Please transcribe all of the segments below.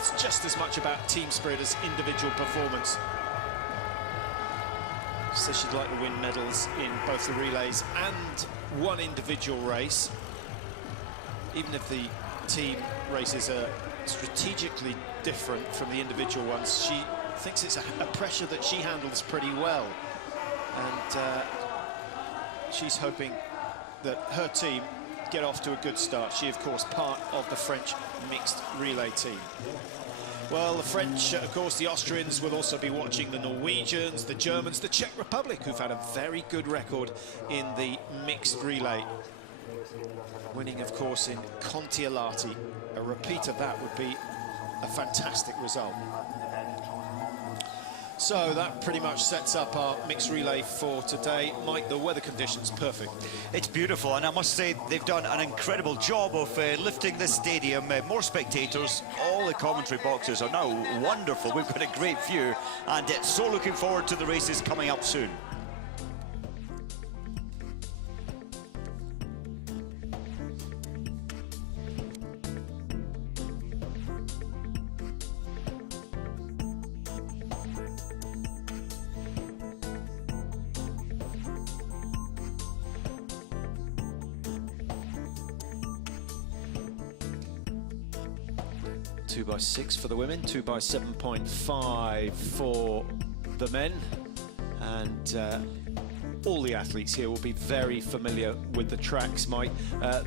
it's just as much about team spirit as individual performance. She says she'd like to win medals in both the relays and one individual race. Even if the team races are strategically different from the individual ones, she thinks it's a pressure that she handles pretty well. And she's hoping that her team get off to a good start. She, of course, part of the French mixed relay team. Well, the French, of course, the Austrians will also be watching the Norwegians, the Germans, the Czech Republic, who've had a very good record in the mixed relay. Winning, of course, in Kontiolahti. A repeat of that would be a fantastic result. So that pretty much sets up our mixed relay for today. Mike, the weather conditions, perfect. It's beautiful, and I must say they've done an incredible job of lifting this stadium. More spectators, all the commentary boxes are now wonderful. We've got a great view, and so looking forward to the races coming up soon. Two by 6 for the women, 2 by 7.5 for the men, and all the athletes here will be very familiar with the tracks, Mike.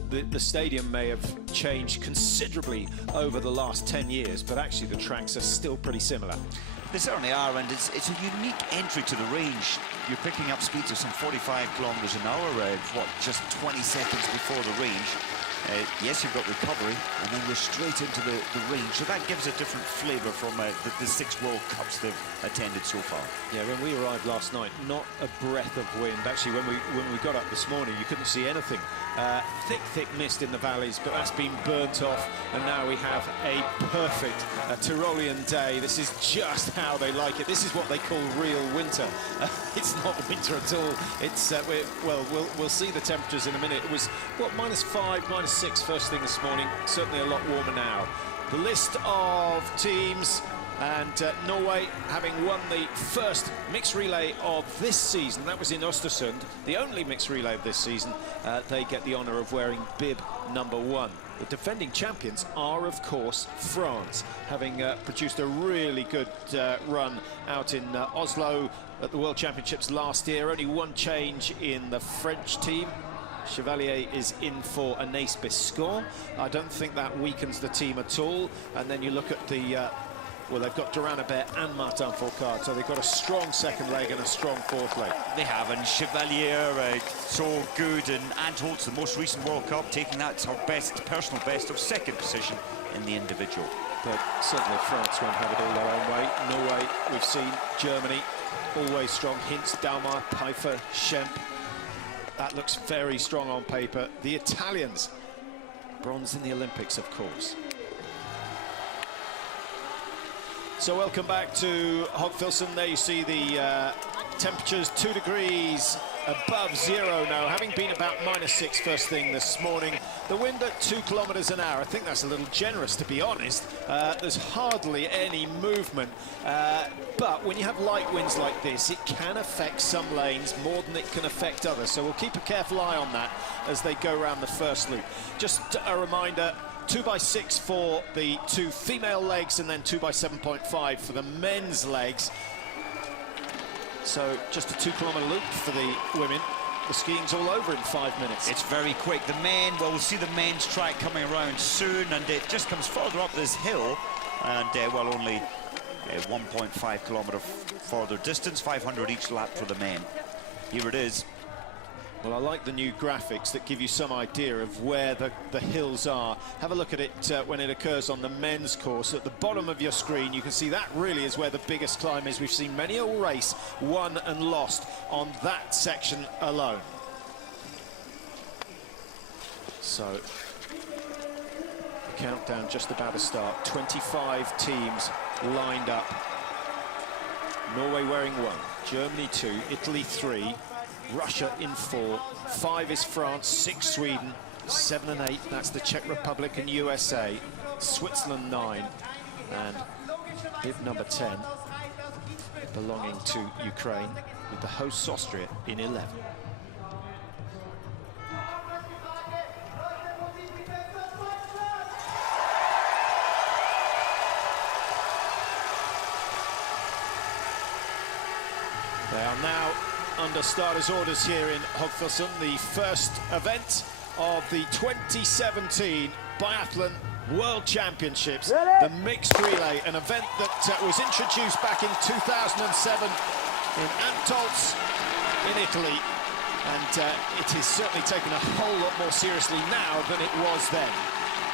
The stadium may have changed considerably over the last 10 years, but actually the tracks are still pretty similar. They certainly are, and it's a unique entry to the range. You're picking up speeds of some 45 kilometers an hour, just 20 seconds before the range. Yes, you've got recovery, and then you're straight into the range. So that gives a different flavour from the 6 World Cups they've attended so far. Yeah, when we arrived last night, not a breath of wind. Actually, when we got up this morning, you couldn't see anything. Thick mist in the valleys, but that's been burnt off, and now we have a perfect Tyrolean day. This is just how they like it. This is what they call real winter. It's not winter at all. It's we'll see the temperatures in a minute. It was what, -5, -6 first thing this morning. Certainly a lot warmer now. The list of teams. And Norway, having won the first mixed relay of this season, that was in Östersund, the only mixed relay of this season, they get the honour of wearing bib number 1. The defending champions are, of course, France, having produced a really good run out in Oslo at the World Championships last year. Only one change in the French team. Chevalier is in for Anaïs Biscon. I don't think that weakens the team at all. And then you look at the... well, they've got Duran Abert and Martin Fourcade, so they've got a strong second leg and a strong fourth leg. They have, and Chevalier, so good, and Ant Holtz, the most recent World Cup, taking that to her personal best of 2nd position in the individual. But certainly France won't have it all their own way. Norway, we've seen. Germany, always strong. Hintz, Dalmar, Pfeiffer, Schemp. That looks very strong on paper. The Italians, bronze in the Olympics, of course. So welcome back to Hochfilzen. There you see the temperatures 2 degrees above 0 now, having been about -6 first thing this morning. The wind at 2 kilometers an hour. I think that's a little generous, to be honest. There's hardly any movement. But when you have light winds like this, it can affect some lanes more than it can affect others. So we'll keep a careful eye on that as they go around the first loop. Just a reminder, 2 by 6 for the 2 female legs, and then 2 by 7.5 for the men's legs. So just a 2-kilometer loop for the women. The skiing's all over in 5 minutes. It's very quick. The men, well, we'll see the men's track coming around soon, and it just comes further up this hill, and well, only 1.5 kilometre further distance, 500 each lap for the men. Here it is. Well, I like the new graphics that give you some idea of where the hills are. Have a look at it when it occurs on the men's course. At the bottom of your screen, you can see that really is where the biggest climb is. We've seen many a race won and lost on that section alone. So, the countdown just about to start. 25 teams lined up. Norway wearing 1, Germany 2, Italy 3, Russia in 4, 5 is France, 6 Sweden, 7 and 8, that's the Czech Republic and USA, Switzerland 9, and bib number 10 belonging to Ukraine, with the hosts Austria in 11. They are now under starters' orders here in Hochfilzen, the first event of the 2017 Biathlon World Championships, the mixed relay, an event that was introduced back in 2007 in Antolz in Italy, and it is certainly taken a whole lot more seriously now than it was then.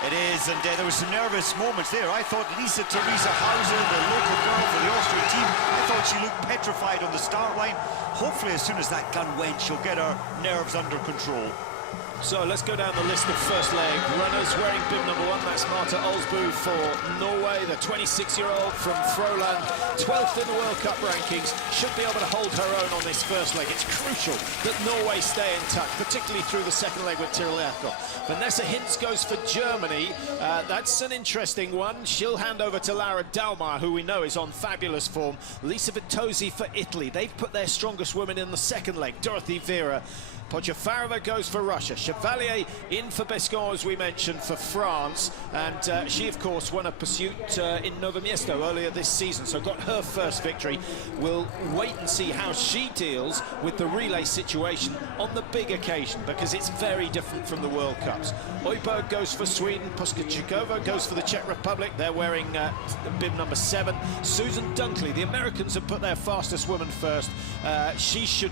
It is, and there was some nervous moments there. I thought Lisa Theresa Hauser, the local girl for the Austrian team, I thought she looked petrified on the start line. Hopefully, as soon as that gun went, she'll get her nerves under control. So let's go down the list of first leg runners wearing bib number 1. That's Marta Olsbu for Norway, the 26-year-old from Froland, 12th in the World Cup rankings. Should be able to hold her own on this first leg. It's crucial that Norway stay in touch, particularly through the second leg with Tyrrell Erko. Vanessa Hintz goes for Germany. That's an interesting one. She'll hand over to Laura Dalmar, who we know is on fabulous form. Lisa Vitozzi for Italy. They've put their strongest women in the second leg. Dorothy Vera. Podjafarova goes for Russia. Chevalier in for Bescon, as we mentioned, for France. And she, of course, won a pursuit in Novo Mesto earlier this season, so got her first victory. We'll wait and see how she deals with the relay situation on the big occasion, because it's very different from the World Cups. Oiberg goes for Sweden. Puskachikova goes for the Czech Republic. They're wearing bib number 7. Susan Dunkley, the Americans have put their fastest woman first. She should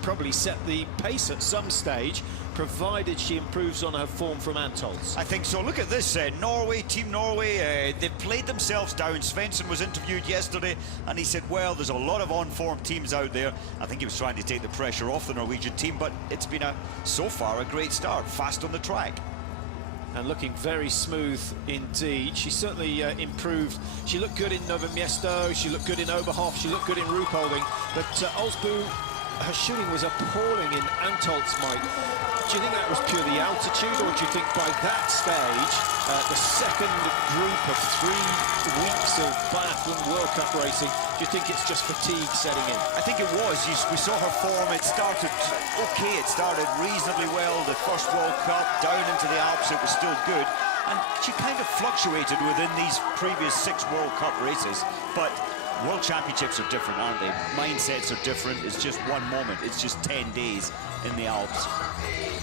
probably set the pace at some stage, provided she improves on her form from Antolz. I think so. Look at this, Norway, Team Norway, they've played themselves down. Svensson was interviewed yesterday, and he said, well, there's a lot of on-form teams out there. I think he was trying to take the pressure off the Norwegian team, but it's been, so far, a great start, fast on the track. And looking very smooth indeed. She certainly improved. She looked good in Novo Mesto, she looked good in Oberhof, she looked good in Ruhpolding, but Olsbu, her shooting was appalling in Antolz, Mike. Do you think that was purely altitude, or do you think by that stage, the second group of 3 weeks of Biathlon World Cup racing, do you think it's just fatigue setting in? I think it was. We saw her form. It started okay. It started reasonably well. The first World Cup, down into the Alps, it was still good. And she kind of fluctuated within these previous 6 World Cup races. But World Championships are different, aren't they? Mindsets are different. It's just one moment. It's just 10 days in the Alps.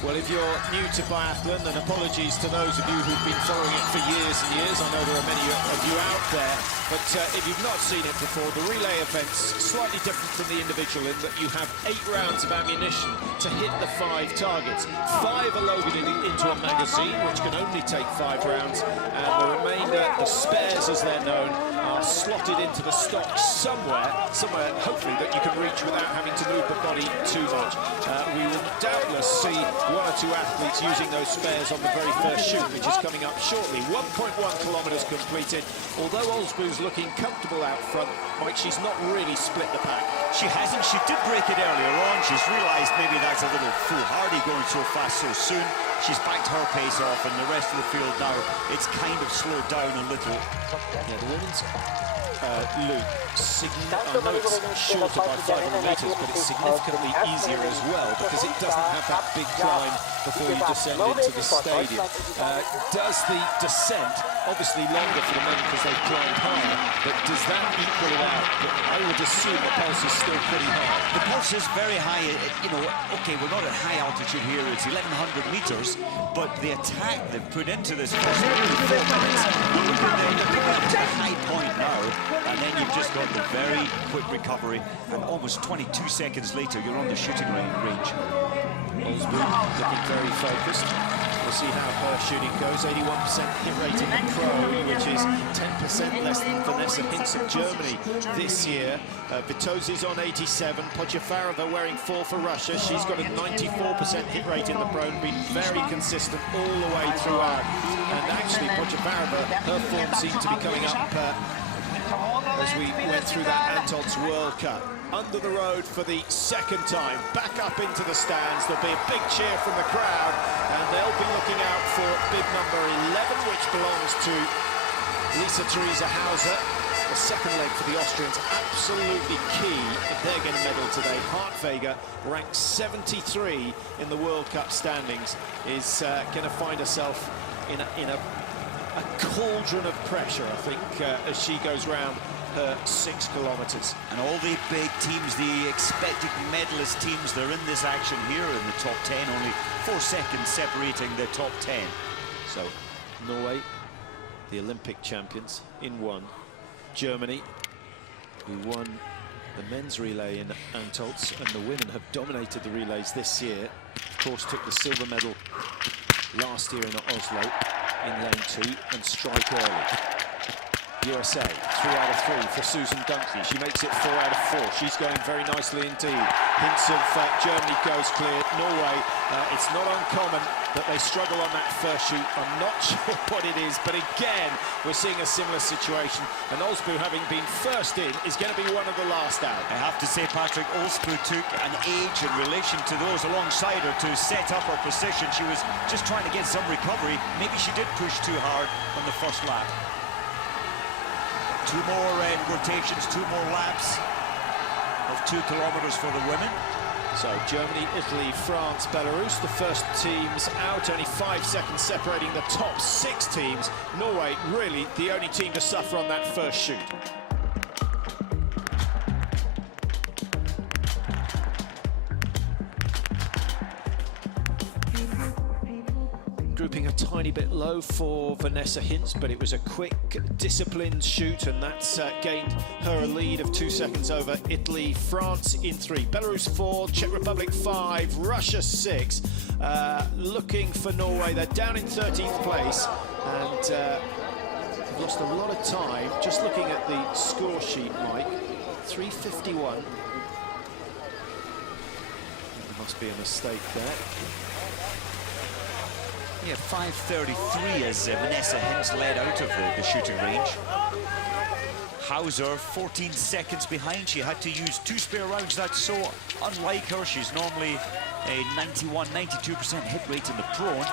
Well, if you're new to biathlon, and apologies to those of you who've been following it for years and years, I know there are many of you out there, but if you've not seen it before, the relay event's slightly different from the individual in that you have 8 rounds of ammunition to hit the 5 targets. 5 are loaded into a magazine, which can only take 5 rounds, and the remainder, the spares as they're known, are slotted into the stock somewhere, hopefully, that you can reach without having to move the body too much. We will doubtless see 1 or 2 athletes using those spares on the very first shoot, which is coming up shortly. 1.1 kilometres completed. Although Olsbu's looking comfortable out front, Mike, she's not really split the pack. She hasn't. She did break it earlier on. She's realised maybe that's a little foolhardy going so fast so soon. She's backed her pace off, and the rest of the field now, it's kind of slowed down a little. Yeah, the women's loop, I know it's shorter by 500 metres, but it's significantly easier as well, because it doesn't have that big climb before you descend into the stadium. Does the descent, obviously longer for the men because they've climbed higher, but does that equal it out? I would assume the pulse is still pretty high. The pulse is very high. You know, okay, we're not at high altitude here, it's 1,100 metres, but the attack they've put into this first 4 minutes, it's a high point now, and then you've just got the very quick recovery, and almost 22 seconds later, you're on the shooting range. Olsbu looking very focused. We'll see how her shooting goes. 81% hit rate in the pro, which is 10% less than Vanessa Hintz of Germany this year. Vitozzi's on 87. Podjafarova wearing 4 for Russia. She's got a 94% hit rate in the pro and been very consistent all the way throughout. And actually, Podjafarova, her form seemed to be coming up as we went through that Antolz World Cup. Under the road for the second time, back up into the stands. There'll be a big cheer from the crowd, and they'll be looking out for bib number 11, which belongs to Lisa Theresa Hauser, the second leg for the Austrians, absolutely key if they're going to medal today. Hartwege, ranked 73 in the World Cup standings, is going to find herself in a cauldron of pressure, I think, as she goes round her 6 kilometres. And all the big teams, the expected medalist teams, they're in this action here in the top 10, only 4 seconds separating the top 10. So, Norway, the Olympic champions, in 1. Germany, who won the men's relay in Antolz, and the women have dominated the relays this year. Of course, took the silver medal last year in Oslo in lane 2 and strike early. USA, 3 out of 3 for Susan Dunkley. She makes it 4 out of 4. She's going very nicely indeed. Hints of Germany goes clear. Norway, it's not uncommon that they struggle on that first shoot. I'm not sure what it is, but again, we're seeing a similar situation. And Olsbu, having been first in, is going to be one of the last out. I have to say, Patrick, Olsbu took an age in relation to those alongside her to set up her position. She was just trying to get some recovery. Maybe she did push too hard on the first lap. 2 more rotations, 2 more laps of 2 kilometers for the women. So Germany, Italy, France, Belarus, the first teams out, only 5 seconds separating the top 6 teams. Norway, really the only team to suffer on that first shoot. Grouping a tiny bit low for Vanessa Hintz, but it was a quick, disciplined shoot, and that's gained her a lead of 2 seconds over Italy. France in 3, Belarus 4, Czech Republic 5, Russia 6. Looking for Norway, they're down in 13th place, and they've lost a lot of time. Just looking at the score sheet, Mike, 3:51. There must be a mistake there. Yeah, 5:33 as Vanessa Hintz led out of the shooting range. Hauser 14 seconds behind. She had to use 2 spare rounds. That's so unlike her. She's normally a 91-92% hit rate in the prone.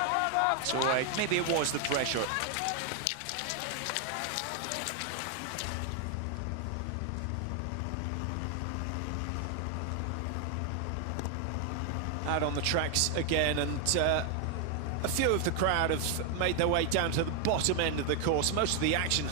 So maybe it was the pressure. Out on the tracks again, and a few of the crowd have made their way down to the bottom end of the course. Most of the action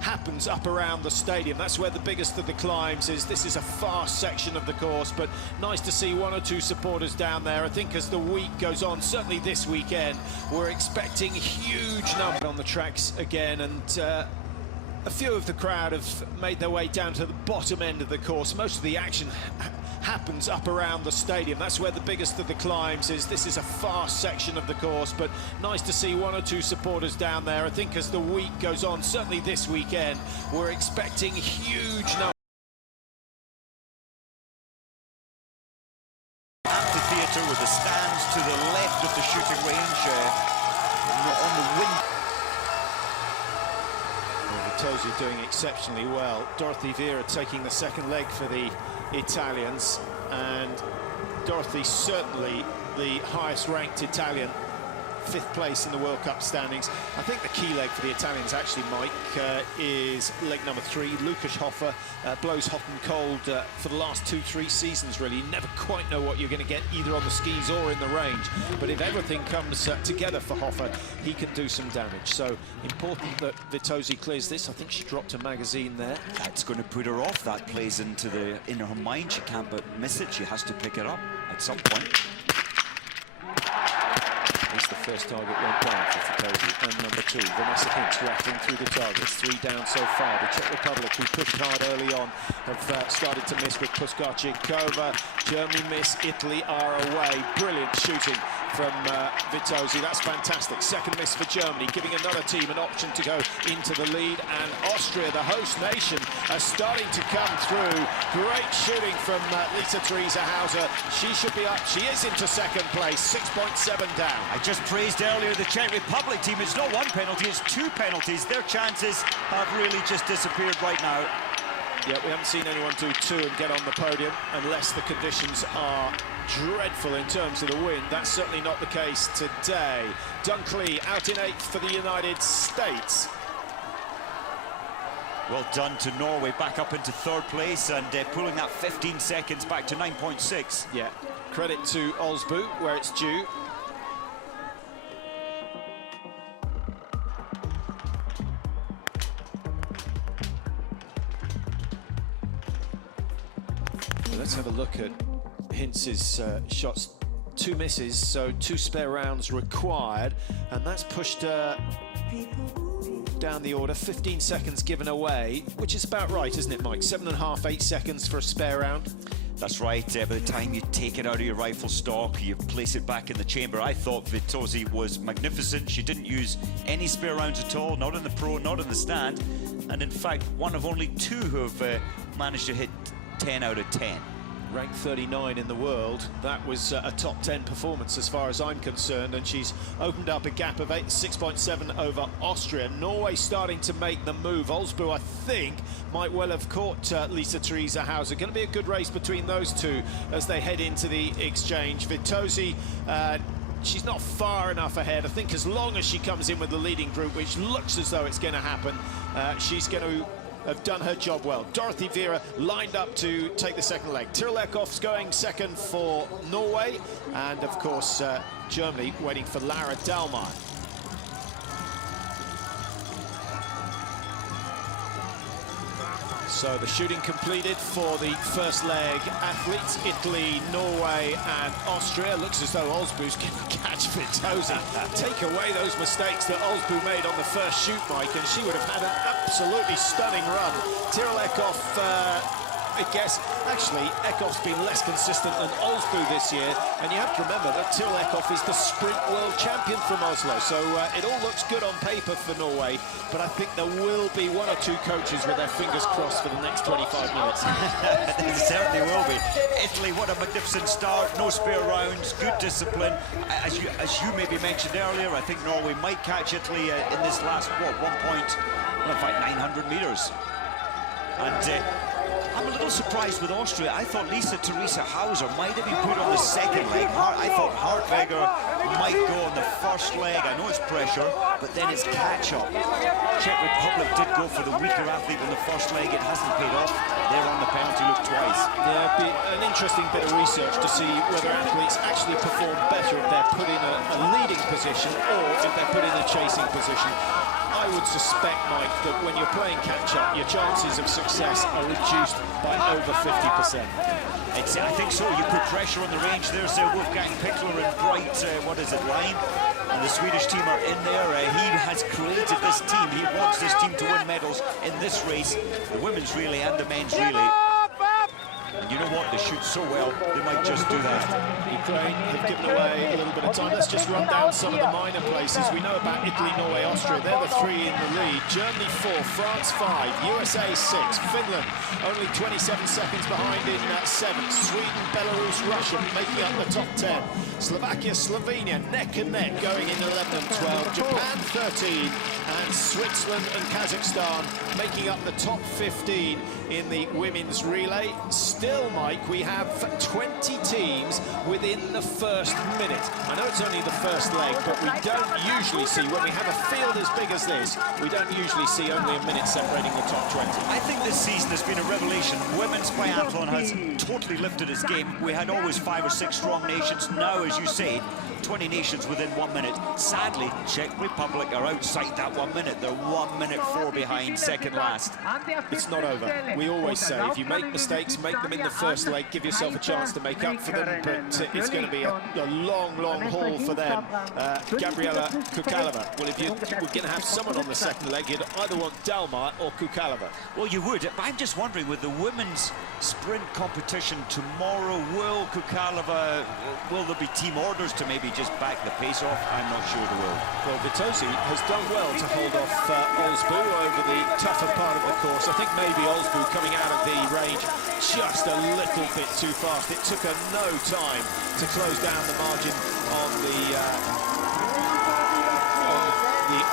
happens up around the stadium. That's where the biggest of the climbs is. This is a fast section of the course, but nice to see 1 or 2 supporters down there. I think as the week goes on, certainly this weekend, we're expecting huge numbers on the tracks again, and a few of the crowd have made their way down to the bottom end of the course. Most of the action happens up around the stadium. That's where the biggest of the climbs is. This is a fast section of the course, but nice to see 1 or 2 supporters down there. I think as the week goes on, certainly this weekend, we're expecting huge numbers. Amphitheatre with the stands to the left of the shooting range on the wing. Vitozzi doing exceptionally well. Dorothy Vera taking the second leg for the Italians, and Dorothy certainly the highest ranked Italian, 5th place in the World Cup standings. I think the key leg for the Italians actually, Mike, is leg number 3. Lukas Hofer blows hot and cold for the last 2-3 seasons, really. You never quite know what you're going to get either on the skis or in the range, but if everything comes together for Hofer, he can do some damage. So important that Vitozzi clears this. I think she dropped a magazine there. That's going to put her off. That plays into her mind. She can't but miss it. She has to pick it up at some point. The first target went down for Vitozzi, and number 2, Vanessa Hintz, rattling through the targets. 3 down so far. The Czech Republic, who pushed hard early on, have started to miss with Puskarchikova. Germany miss, Italy are away. Brilliant shooting from Vitozzi. That's fantastic. Second miss for Germany, giving another team an option to go into the lead. And Austria, the host nation, are starting to come through. Great shooting from Lisa Theresa Hauser. She should be up. She is into second place, 6.7 down. I just praised earlier the Czech Republic team. It's not 1 penalty, it's 2 penalties. Their chances have really just disappeared right now. Yeah, we haven't seen anyone do 2 and get on the podium unless the conditions are dreadful in terms of the wind. That's certainly not the case today. Dunkley out in 8th for the United States. Well done to Norway, back up into third place and pulling that 15 seconds back to 9.6. Yeah, credit to Osbu where it's due. Let's have a look at Hintz's shots. 2 misses, so 2 spare rounds required, and that's pushed down the order. 15 seconds given away, which is about right, isn't it, Mike? 7.5, 8 seconds for a spare round. That's right. By the time you take it out of your rifle stock, you place it back in the chamber. I thought Vitosi was magnificent. She didn't use any spare rounds at all, not in the pro, not in the stand, and in fact, one of only 2 who have managed to hit 10 out of 10. Ranked 39 in the world. That was a top 10 performance as far as I'm concerned, and she's opened up a gap of 6.7 over Austria. Norway starting to make the move. Osbu, I think, might well have caught Lisa Theresa Hauser. Going to be a good race between those two as they head into the exchange. Vitosi, she's not far enough ahead. I think as long as she comes in with the leading group, which looks as though it's going to happen, she's going to have done her job well. Dorothy Vera lined up to take the second leg. Tyrlekov's going second for Norway, and of course Germany waiting for Lara Dalmar. So the shooting completed for the first leg athletes, Italy, Norway and Austria. Looks as though Osbu's going to catch Vitosi. Take away those mistakes that Osbu made on the first shoot, Mike, and she would have had an absolutely stunning run. Tyrlekov, I guess, actually, Ekov's been less consistent than Osbu this year, and you have to remember that Tyrlekov is the sprint world champion from Oslo, so it all looks good on paper for Norway, but I think there will be 1 or 2 coaches with their fingers crossed for the next 25 minutes. There certainly will be. Italy, what a magnificent start, no spare rounds, good discipline. As you maybe mentioned earlier, I think Norway might catch Italy in this last, what, 900 metres. And I'm a little surprised with Austria. I thought Lisa Theresa Hauser might have been put on the second leg. I thought Hartwegger might go on the first leg. I know it's pressure, but then it's catch-up. Czech Republic did go for the weaker athlete on the first leg. It hasn't paid off. They're on the penalty look twice. Yeah, it'd be an interesting bit of research to see whether athletes actually perform better if they're put in a leading position or if they're put in a chasing position. I would suspect, Mike, that when you're playing catch-up, your chances of success are reduced by over 50%. I think so. You put pressure on the range. There's Wolfgang Pickler and Bright, line. And the Swedish team are in there. He has created this team. He wants this team to win medals in this race, the women's relay and the men's relay. And you know what? They shoot so well, they might just do that. Ukraine have given away a little bit of time. Let's just run down some of the minor places. We know about Italy, Norway, Austria. They're the 3 in the lead. Germany 4, France 5, USA 6, Finland only 27 seconds behind in 7th. Sweden, Belarus, Russia making up the top 10. Slovakia, Slovenia neck and neck going in 11 and 12. Japan 13 and Switzerland and Kazakhstan making up the top 15 in the women's relay. Still, Mike, we have 20 teams within the first minute. I know it's only the first leg, but we don't usually see, when we have a field as big as this, we don't usually see only a minute separating the top 20. I think this season has been a revelation. Women's biathlon has totally lifted its game. We had always 5 or 6 strong nations. Now, as you say, 20 nations within 1 minute. Sadly, Czech Republic are outside that 1 minute. They're 1 minute 4 behind, second last. It's not over. We always say, if you make mistakes, make them in the first leg, give yourself a chance to make up for them, but it's going to be a long, long haul for them. Gabriela Kukalova. Well, if we're going to have someone on the second leg, you'd either want Dalmar or Kukalova. Well, you would. But I'm just wondering, with the women's sprint competition tomorrow, will Kukalova, will there be team orders to maybe just back the pace off? I'm not sure there will. Well, Vitosi has done well to hold off Osbu over the tougher part of the course. I think maybe Osbu coming out of the range just a little bit too fast. It took her no time to close down the margin on the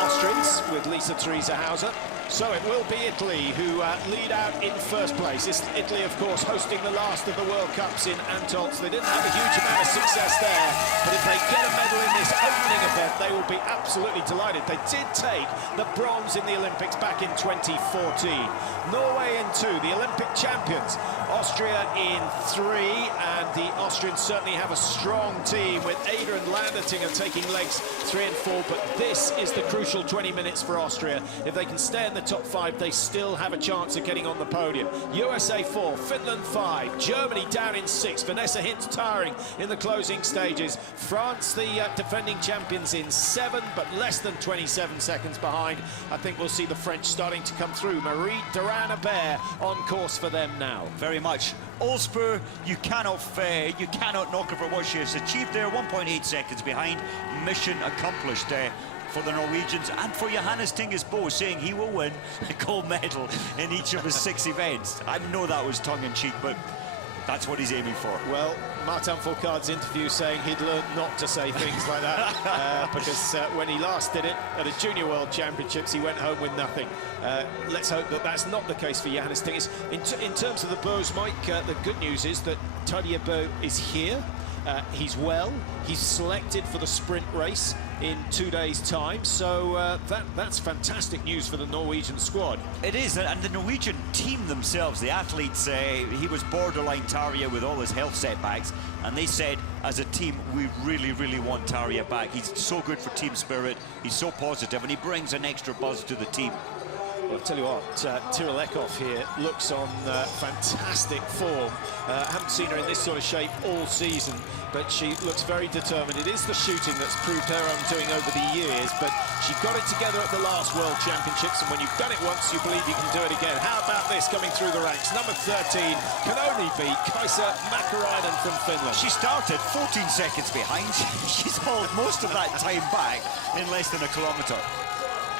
Austrians with Lisa Theresa Hauser. So it will be Italy who lead out in first place. It's Italy, of course, hosting the last of the World Cups in Antolz. They didn't have a huge amount of success there, but if they get a medal in this opening event, they will be absolutely delighted. They did take the bronze in the Olympics back in 2014. Norway in 2, the Olympic champions. Austria in 3, and the Austrians certainly have a strong team with Ada and Landertinger taking legs 3 and 4, but this is the crucial 20 minutes for Austria. If they can stay in the top 5, they still have a chance of getting on the podium. USA 4, Finland 5, Germany down in 6, Vanessa Hintz tiring in the closing stages. France, the defending champions, in 7, but less than 27 seconds behind. I think we'll see the French starting to come through. Marie Durand-Abert on course for them now. Very much. Allspur, you cannot knock her for what she has achieved there. 1.8 seconds behind. Mission accomplished for the Norwegians and for Johannes Tingesbo, saying he will win a gold medal in each of his 6 events. I know that was tongue-in-cheek, but that's what he's aiming for. Well, Martin Fourcade's interview saying he'd learned not to say things like that because when he last did it at a Junior World Championships, he went home with nothing. Let's hope that that's not the case for Johannes Tingis. In terms of the bows, Mike, the good news is that Tadej is here. He's well. He's selected for the sprint race in 2 days' time, so that's fantastic news for the Norwegian squad. It is, and the Norwegian team themselves, the athletes, he was borderline Tarja with all his health setbacks, and they said, as a team, we really, really want Tarja back. He's so good for team spirit, he's so positive, and he brings an extra buzz to the team. Well, I'll tell you what, Tyrell Eckhoff here looks on fantastic form. Haven't seen her in this sort of shape all season, but she looks very determined. It is the shooting that's proved her undoing over the years, but she got it together at the last World Championships, and when you've done it once, you believe you can do it again. How about this coming through the ranks? Number 13 can only be Kaisa Mäkäräinen from Finland. She started 14 seconds behind. She's hauled most of that time back in less than a kilometre.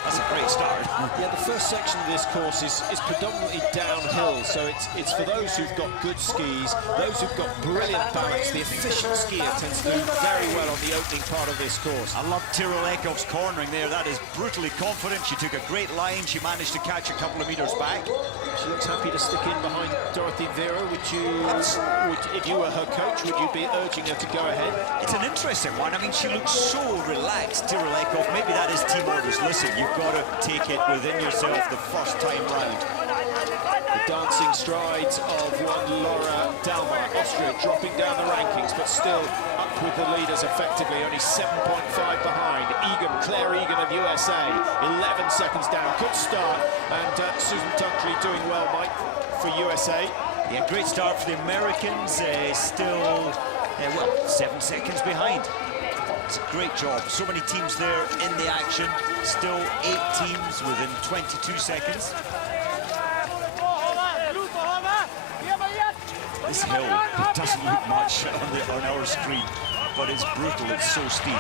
That's a great start. Yeah, the first section of this course is predominantly downhill, so it's for those who've got good skis, those who've got brilliant balance. The efficient skier tends to do very well on the opening part of this course. I love Tyrell Eckhoff's cornering there. That is brutally confident. She took a great line. She managed to catch a couple of metres back. She looks happy to stick in behind Dorothy Vera. If you were her coach, would you be urging her to go ahead? It's an interesting one. I mean, she looks so relaxed, Tyrell Eckhoff. Maybe that is team orders. Listen, you've got to take it within yourself the first time round. The dancing strides of one Laura Dalmar, Austria, dropping down the rankings, but still up with the leaders effectively, only 7.5 behind. Claire Egan of USA, 11 seconds down. Good start, and Susan Tunkley doing well, Mike, for USA. Yeah, great start for the Americans, still, well, 7 seconds behind. It's a great job. So many teams there in the action. Still 8 teams within 22 seconds. This hill, it doesn't look much on our screen, but it's brutal, it's so steep.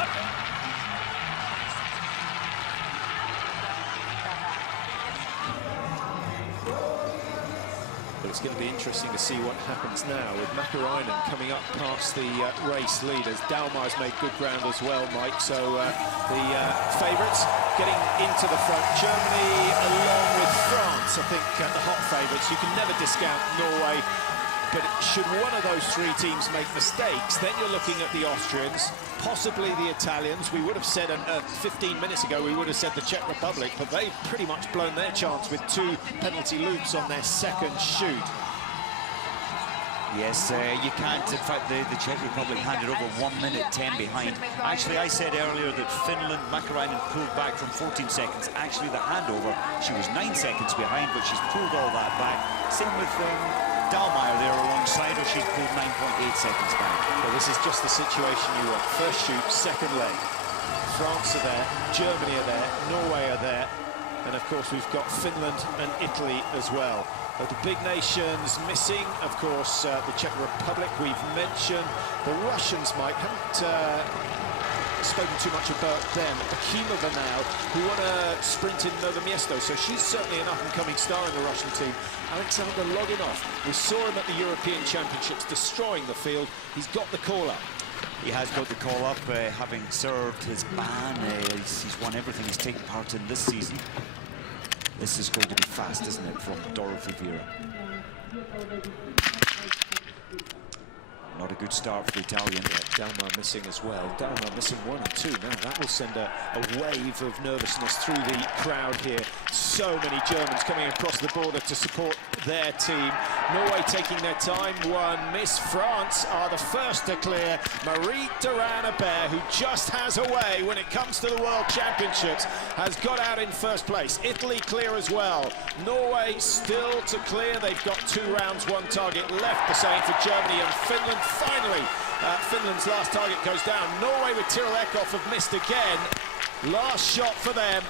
But it's going to be interesting to see what happens now with Mäkäräinen coming up past the race leaders. Dalmar's made good ground as well, Mike. So the favourites getting into the front. Germany along with France, I think, the hot favourites. You can never discount Norway. But should one of those 3 teams make mistakes, then you're looking at the Austrians, possibly the Italians. We would have said 15 minutes ago, we would have said the Czech Republic, but they've pretty much blown their chance with 2 penalty loops on their second shoot. Yes, you can't. In fact, the Czech Republic handed over 1 minute 10 behind. Actually, I said earlier that Finland, Mäkäräinen pulled back from 14 seconds. Actually, the handover, she was 9 seconds behind, but she's pulled all that back. Same with Dalmar there alongside her. She's pulled 9.8 seconds back. Well, this is just the situation you want. First shoot, second leg. France are there, Germany are there, Norway are there, and of course we've got Finland and Italy as well. But the big nations missing, of course, the Czech Republic we've mentioned. The Russians, Mike, haven't spoken too much about them. Akimova now, who won a sprint in Novo Miesto, so she's certainly an up-and-coming star in the Russian team. Alexander Loginov, we saw him at the European Championships destroying the field. He's got the call-up. He has got the call-up, having served his ban. He's won everything he's taken part in this season. This is going to be fast, isn't it, from Dorothy Vera? Not a good start for the Italian. Yeah, Dalma missing as well. Dalma missing 1 and 2. Now that will send a wave of nervousness through the crowd here. So many Germans coming across the border to support their team. Norway taking their time. 1 miss. France are the first to clear. Marie-Durand Abert, who just has a way when it comes to the World Championships, has got out in first place. Italy clear as well. Norway still to clear. They've got 2 rounds, 1 target left. The same for Germany and Finland. Finally, Finland's last target goes down. Norway with Tyrell Eckhoff have missed again. Last shot for them.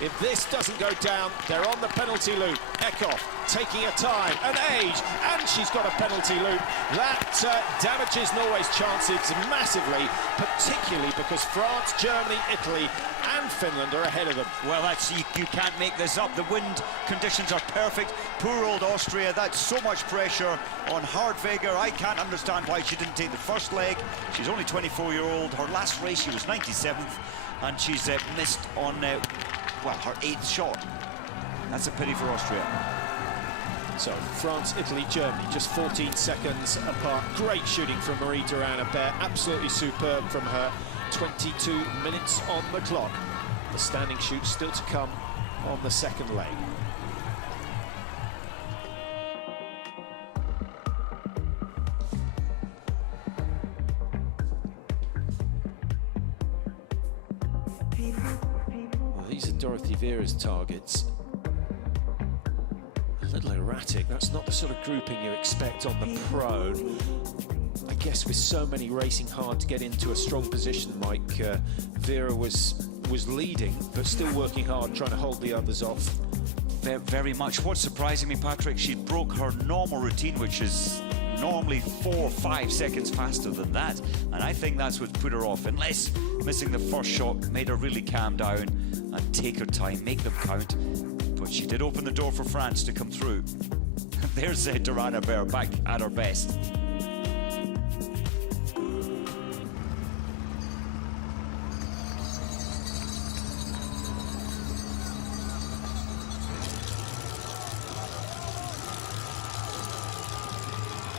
If this doesn't go down, they're on the penalty loop. Eckhoff taking her time, an age, and she's got a penalty loop. That damages Norway's chances massively, particularly because France, Germany, Italy, and Finland are ahead of them. Well, that's you can't make this up. The wind conditions are perfect. Poor old Austria. That's so much pressure on Hartwegger. I can't understand why she didn't take the first leg. She's only 24-year-old. Her last race, she was 97th, and she's missed on well, her 8th shot. That's a pity for Austria. So, France, Italy, Germany, just 14 seconds apart. Great shooting from Marie-Durand Abert. Absolutely superb from her. 22 minutes on the clock. The standing shoot still to come on the second leg. Well, these are Dorothy Vera's targets. A little erratic. That's not the sort of grouping you expect on the prone. I guess with so many racing hard to get into a strong position, Mike, Vera was leading, but still working hard, trying to hold the others off. Very much. What's surprising me, Patrick, she broke her normal routine, which is normally 4 or 5 seconds faster than that, and I think that's what put her off, unless missing the first shot made her really calm down and take her time, make them count. But she did open the door for France to come through. There's Durand Abert back at her best.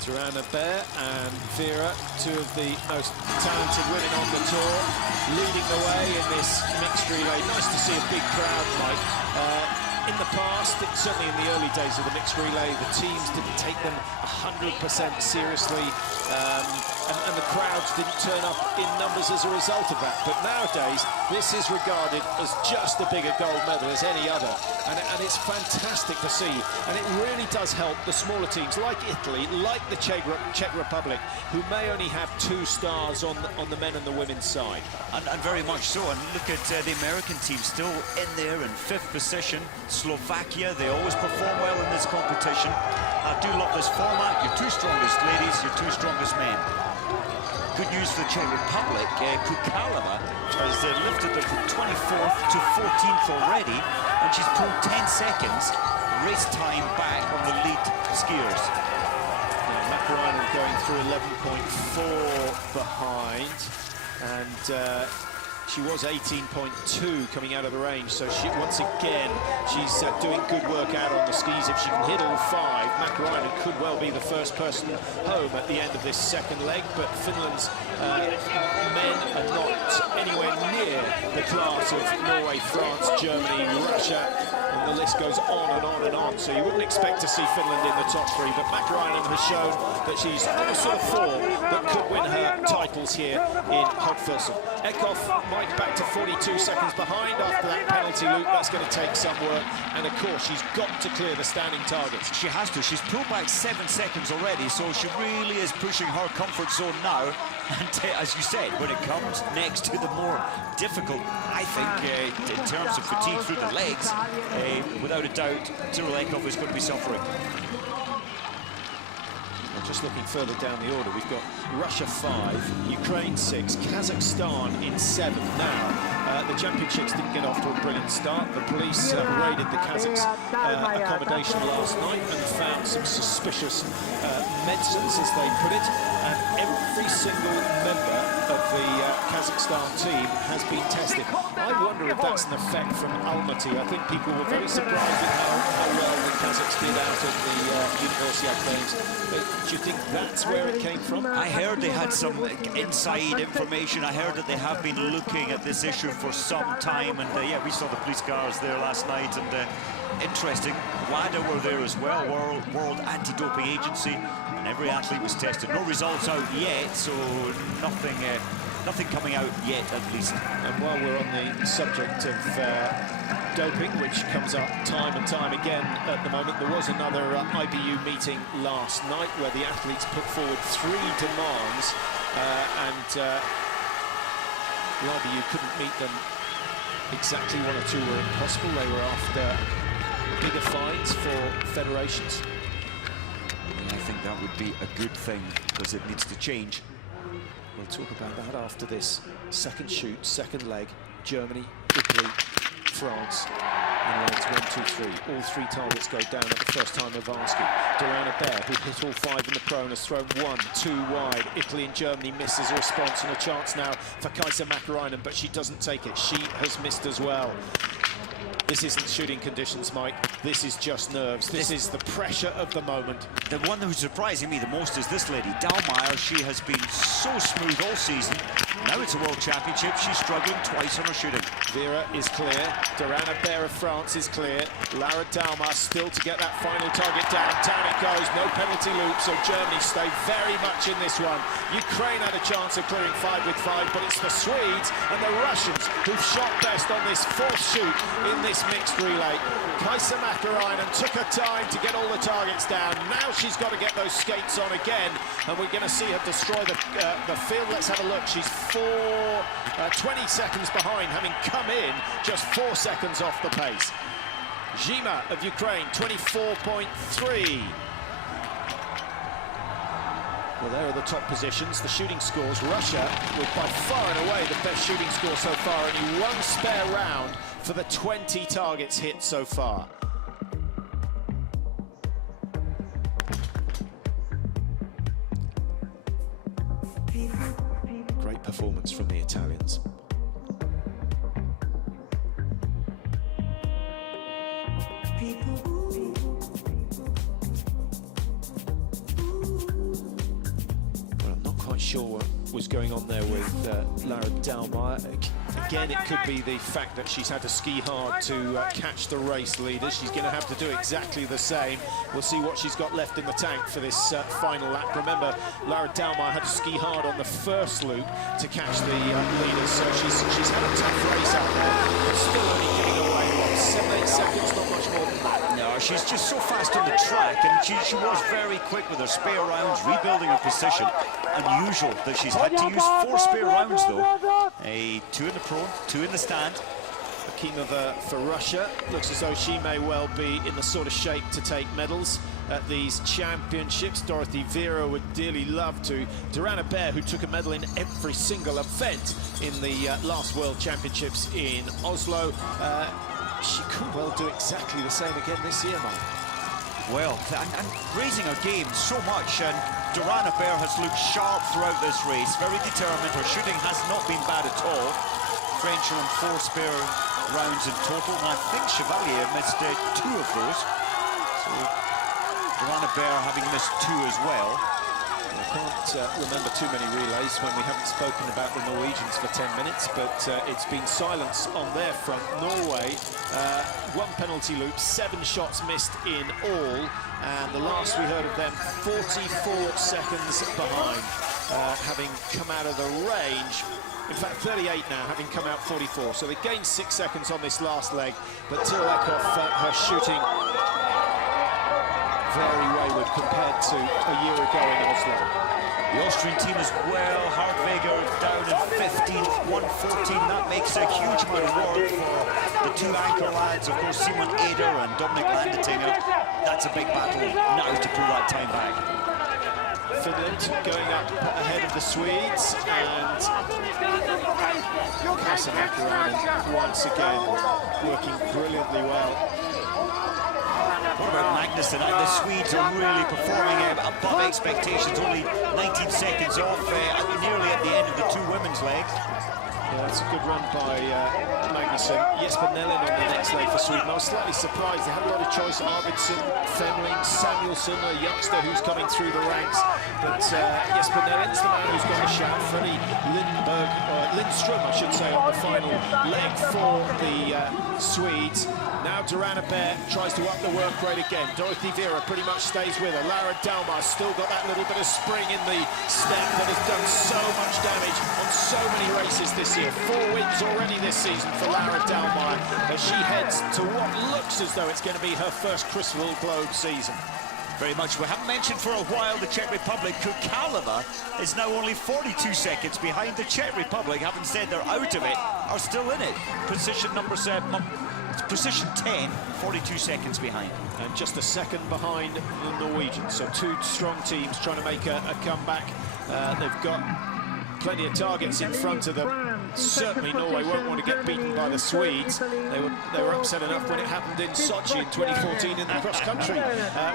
Durand Abert and Vera, 2 of the most talented women on the tour, leading the way in this mixed relay. Nice to see a big crowd, Mike. In the past, certainly in the early days of the mixed relay, the teams didn't take them 100% seriously, and the crowds didn't turn up in numbers as a result of that. But nowadays, this is regarded as just a bigger gold medal as any other, and it's fantastic to see. And it really does help the smaller teams like Italy, like the Czech Republic, who may only have 2 stars on the men and the women's side. And very much so. And look at the American team still in there in 5th position. Slovakia, they always perform well in this competition. I do love this format. Your 2 strongest ladies, your 2 strongest men. Good news for the Czech Republic. Kukalova has lifted them from 24th to 14th already, and she's pulled 10 seconds race time back on the lead skiers. Now, McRyan going through 11.4 behind, and she was 18.2 coming out of the range, so once again she's doing good work out on the skis. If she can hit all 5, McRyan could well be the first person home at the end of this second leg, but Finland's men are not anywhere near the class of Norway, France, Germany, Russia, and the list goes on and on and on, so you wouldn't expect to see Finland in the top 3, but McRyan has shown that she's on a sort of form that could win her titles here in Hochfilzen. Eckhoff might back to 42 seconds behind after that penalty loop. That's going to take some work, and of course she's got to clear the standing targets. She has to. She's pulled back 7 seconds already, so she really is pushing her comfort zone now. And as you said, when it comes next to the more difficult, I think, in terms of fatigue through the legs, without a doubt, Tyrell Eckhoff is going to be suffering. Just looking further down the order, we've got Russia 5, Ukraine 6, Kazakhstan in 7th now. The championships didn't get off to a brilliant start. The police raided the Kazakhs' accommodation last night and found some suspicious medicines, as they put it, and every single member of the Kazakhstan team has been tested. I wonder if that's an effect from Almaty. I think people were very surprised at how well the Kazakhs did out of the Universiade Games. But do you think that's where it came from? I heard they had some inside information. I heard that they have been looking at this issue for some time, and yeah, we saw the police cars there last night, and interesting, WADA were there as well, World Anti-Doping Agency, and every athlete was tested. No results out yet, so nothing coming out yet, at least. And while we're on the subject of doping, which comes up time and time again at the moment, there was another IBU meeting last night where the athletes put forward 3 demands, and the IBU couldn't meet them exactly. 1 or 2 were impossible. They were after bigger fines for federations. I think that would be a good thing, because it needs to change. We'll talk about that after this second shoot, second leg. Germany, Italy, France. In lanes 1, 2, 3. All 3 targets go down at the first time of asking. Durana Bear, who hit all 5 in the prone, has thrown 1, 2 wide. Italy and Germany misses a response, and a chance now for Kaisa Mäkäräinen, but she doesn't take it. She has missed as well. This isn't shooting conditions, Mike. This is just nerves. This is the pressure of the moment. The one who's surprising me the most is this lady, Dalmeyer. She has been so smooth all season. Now it's a World Championship. She's struggling twice on her shooting. Vera is clear. Durana Bear of France is clear. Lara Dalmeyer still to get that final target down. Down it goes. No penalty loop, so Germany stay very much in this one. Ukraine had a chance of clearing 5 with 5, but it's the Swedes and the Russians who've shot best on this 4th shoot in this mixed relay. Kaisa Mäkäräinen took her time to get all the targets down. Now she's got to get those skates on again, and we're going to see her destroy the field. Let's have a look. She's 20 seconds behind, having come in just 4 seconds off the pace. Zhima of Ukraine, 24.3. Well, there are the top positions, the shooting scores. Russia with by far and away the best shooting score so far. Only 1 spare round for the 20 targets hit so far. Great performance from the Italians. Sure what was going on there with Lara Dalmeyer. Again, it could be the fact that she's had to ski hard to catch the race leader. She's going to have to do exactly the same. We'll see what she's got left in the tank for this final lap. Remember, Lara Dalmeyer had to ski hard on the first loop to catch the leaders, so she's had a tough race out there, but still only getting away, what, 7-8 seconds, not much more than that. No, she's just so fast on the track, and she was very quick with her spare rounds, rebuilding her position. Unusual that she's had to use 4 spare rounds, though. 2 in the prone, 2 in the stand. Akimova for Russia looks as though she may well be in the sort of shape to take medals at these championships. Dorothy Vera would dearly love to. Durana Bear, who took a medal in every single event in the last World Championships in Oslo, she could well do exactly the same again this year, Mike. Well, and raising her game so much, and Durana Bear has looked sharp throughout this race, very determined. Her shooting has not been bad at all. French are on 4 spare rounds in total, and I think Chevalier missed 2 of those. So Durana Bear having missed 2 as well. I can't remember too many relays when we haven't spoken about the Norwegians for 10 minutes, but it's been silence on their front. Norway, 1 penalty loop, 7 shots missed in all, and the last we heard of them, 44 seconds behind, having come out of the range. In fact, 38 now, having come out 44. So they gained 6 seconds on this last leg, but Tilakov, her shooting very wayward compared to a year ago in Oslo. The Austrian team as well, Hartweger down in 15th, 114. That makes a huge amount of work for the 2 anchor lads, of course, Simon Eder and Dominic Landetinger. That's a big battle now to pull that time back. Finland going up ahead of the Swedes, and Kasanakarinen once again working brilliantly well. What about Magnusson? The Swedes are really performing above expectations, only 19 seconds off, nearly at the end of the two women's legs. Yeah, that's a good run by Magnusson. Jesper Nellin on the next leg for Sweden. I was slightly surprised. They had a lot of choice. Arvidsson, Fenling, Samuelsson, a youngster who's coming through the ranks. But Jesper Nellin's the man who's got a shout. Freddie Lindström, I should say, on the final leg for the Swedes. Now Durana Bear tries to up the work rate again. Dorothy Vera pretty much stays with her. Lara Dalmar's still got that little bit of spring in the step that has done so much damage on so many races this year. 4 wins already this season for Lara Dalmar as she heads to what looks as though it's going to be her first Crystal Globe season. Very much. We haven't mentioned for a while the Czech Republic. Kukalova is now only 42 seconds behind. The Czech Republic, having said they're out of it, are still in it. Position number 7. Position 10, 42 seconds behind. And just a second behind the Norwegians. So 2 strong teams trying to make a comeback. They've got plenty of targets in front of them. Certainly Norway won't want to get beaten by the Swedes. They were upset enough when it happened in Sochi in 2014 in the cross-country,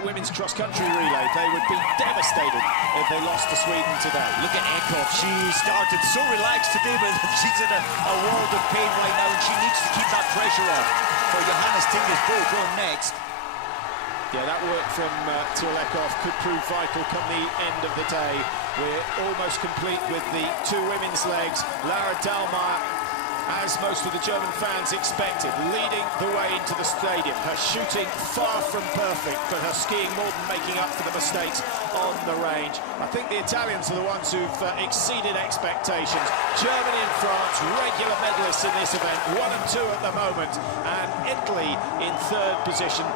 women's cross-country relay. They would be devastated if they lost to Sweden today. Look at Ekhoff. She started so relaxed today, but she's in a world of pain right now, and she needs to keep that pressure on for Johannes Tingus Bo going next. Yeah, that work from Ekhoff could prove vital come the end of the day. We're almost complete with the 2 women's legs. Lara Dalmar, as most of the German fans expected, leading the way into the stadium. Her shooting far from perfect, but her skiing more than making up for the mistakes on the range. I think the Italians are the ones who've exceeded expectations. Germany and France, regular medalists in this event, 1 and 2 at the moment, and Italy in 3rd position,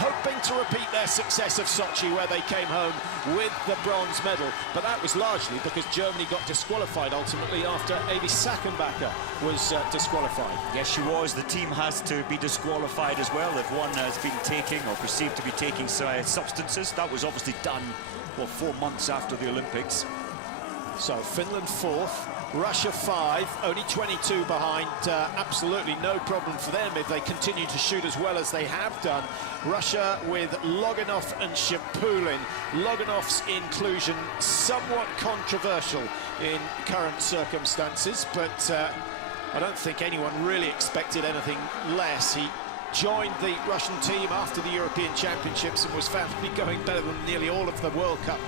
hoping to repeat their success of Sochi, where they came home with the bronze medal. But that was largely because Germany got disqualified ultimately after Avi Sackenbacher was disqualified. Yes, she was. The team has to be disqualified as well if one has been taking or perceived to be taking substances. That was obviously done, well, 4 months after the Olympics. So Finland 4th, Russia 5, only 22 behind. Absolutely no problem for them if they continue to shoot as well as they have done. Russia with Loganov and Shipulin. Loganov's inclusion somewhat controversial in current circumstances, but I don't think anyone really expected anything less. He joined the Russian team after the European Championships and was found to be going better than nearly all of the World Cup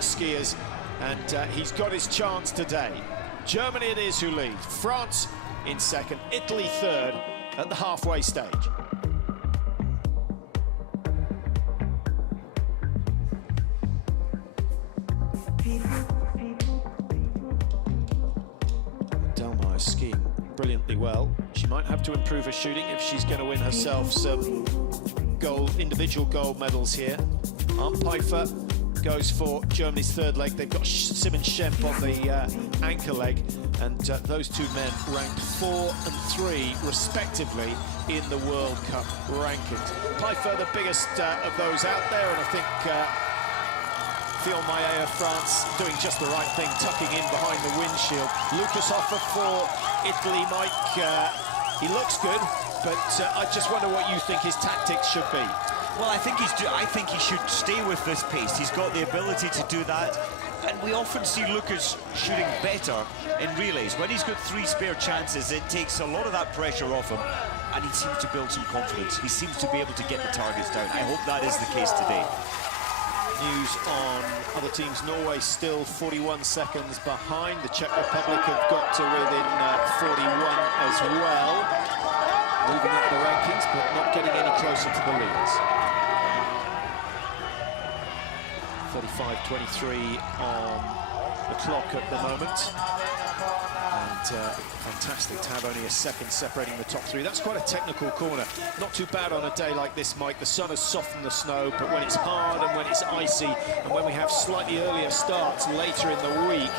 skiers. And he's got his chance today. Germany it is who lead. France in 2nd, Italy 3rd at the halfway stage. Dalmar is skiing brilliantly well. She might have to improve her shooting if she's going to win herself some individual gold medals here. Arne Pfeiffer goes for Germany's 3rd leg. They've got Simon Schemp on the anchor leg, and those 2 men ranked 4 and 3 respectively in the World Cup rankings. Pfeiffer the biggest of those out there, and I think Fillon Maillet of France doing just the right thing, tucking in behind the windshield. Lucas Hoffer for Italy. Mike, he looks good, but I just wonder what you think his tactics should be. Well, I think he should stay with this pace. He's got the ability to do that, and we often see Lucas shooting better in relays. When he's got 3 spare chances, it takes a lot of that pressure off him, and he seems to build some confidence. He seems to be able to get the targets down. I hope that is the case today. News on other teams. Norway still 41 seconds behind. The Czech Republic have got to within 41 as well. Moving up the rankings, but not getting any closer to the leaders. 35-23 on the clock at the moment. Fantastic to have only a second separating the top three. That's quite a technical corner. Not too bad on a day like this, Mike. The sun has softened the snow, but when it's hard and when it's icy, and when we have slightly earlier starts later in the week,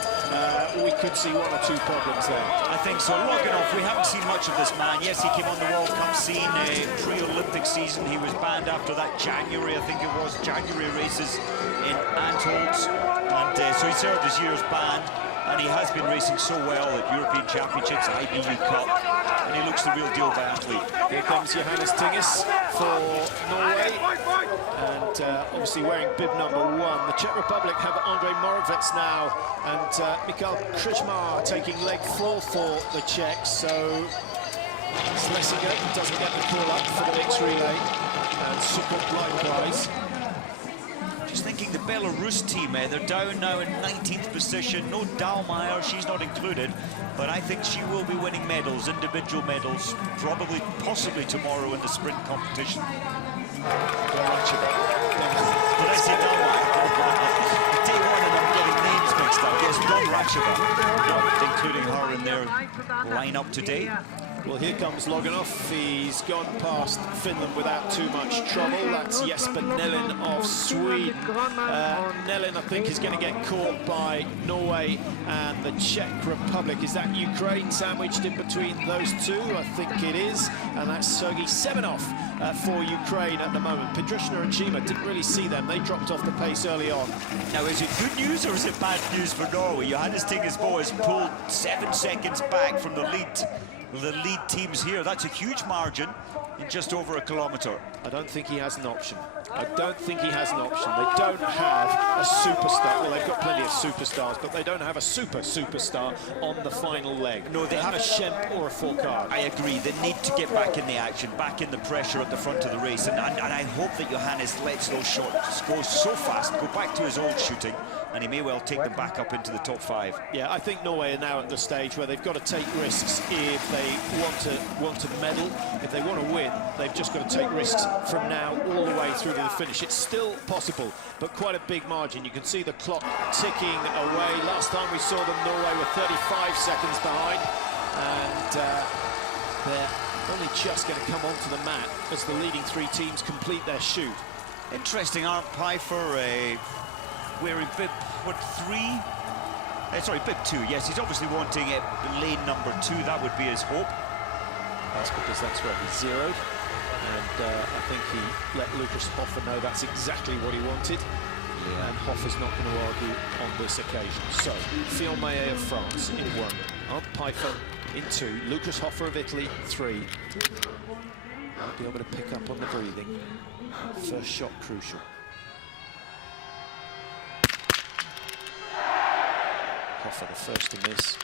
we could see one or two problems there. I think so. Loganov, we haven't seen much of this man. Yes, he came on the World Cup scene, pre-Olympic season. He was banned after that January, I think it was, January races in Antholz. And so he served his year's ban. And he has been racing so well at European Championships, IBU Cup, and he looks the real deal athlete. Here comes Johannes Tingis for Norway, and obviously wearing bib number 1. The Czech Republic have Andrej Moravec now, and Mikhail Křižmar taking leg 4 for the Czechs. So Schlesinger doesn't get the call up for the mixed relay, and Sukov likewise. Just thinking the Belarus team, they're down now in 19th position. No Dahlmeier, she's not included, but I think she will be winning medals, individual medals, probably, possibly tomorrow in the sprint competition. Did I say Dahlmeier? Day one and I'm getting names mixed up. Yes, Don Ratcheva, not including her in their lineup today. Well, here comes Loganov. He's gone past Finland without too much trouble. That's Jesper Nellin of Sweden. Nellin, I think, is going to get caught by Norway and the Czech Republic. Is that Ukraine sandwiched in between those two? I think it is. And that's Sergei Semenov for Ukraine at the moment. Pedrushna and Chima didn't really see them. They dropped off the pace early on. Now, is it good news or is it bad news for Norway? Johannes Tingis has pulled 7 seconds back from the lead teams here. That's a huge margin in just over a kilometre. I don't think he has an option. I don't think he has an option. They don't have a superstar. Well, they've got plenty of superstars, but they don't have a superstar on the final leg. No, they have a Schemp or a Fourcade. I agree. They need to get back in the action, back in the pressure at the front of the race. And I hope that Johannes lets those shots go so fast, go back to his old shooting, and he may well take them back up into the top 5. Yeah, I think Norway are now at the stage where they've got to take risks if they want to medal. If they want to win, they've just got to take risks from now all the way through to the finish. It's still possible, but quite a big margin. You can see the clock ticking away. Last time we saw them, Norway were 35 seconds behind, and they're only just going to come onto the mat as the leading 3 teams complete their shoot. Interesting, Arndt Pfeiffer wearing bib, what, 3? Sorry, bib 2, yes. He's obviously wanting lane number 2. That would be his hope. That's because that's where he zeroed. And I think he let Lucas Hoffer know that's exactly what he wanted. Yeah. And Hoffer's not going to argue on this occasion. So, Fillon Maillet of France in 1. Arndt Pfeiffer in 2. Lucas Hoffer of Italy, 3. Might be able to pick up on the breathing. First shot crucial. Hoffer the first to miss.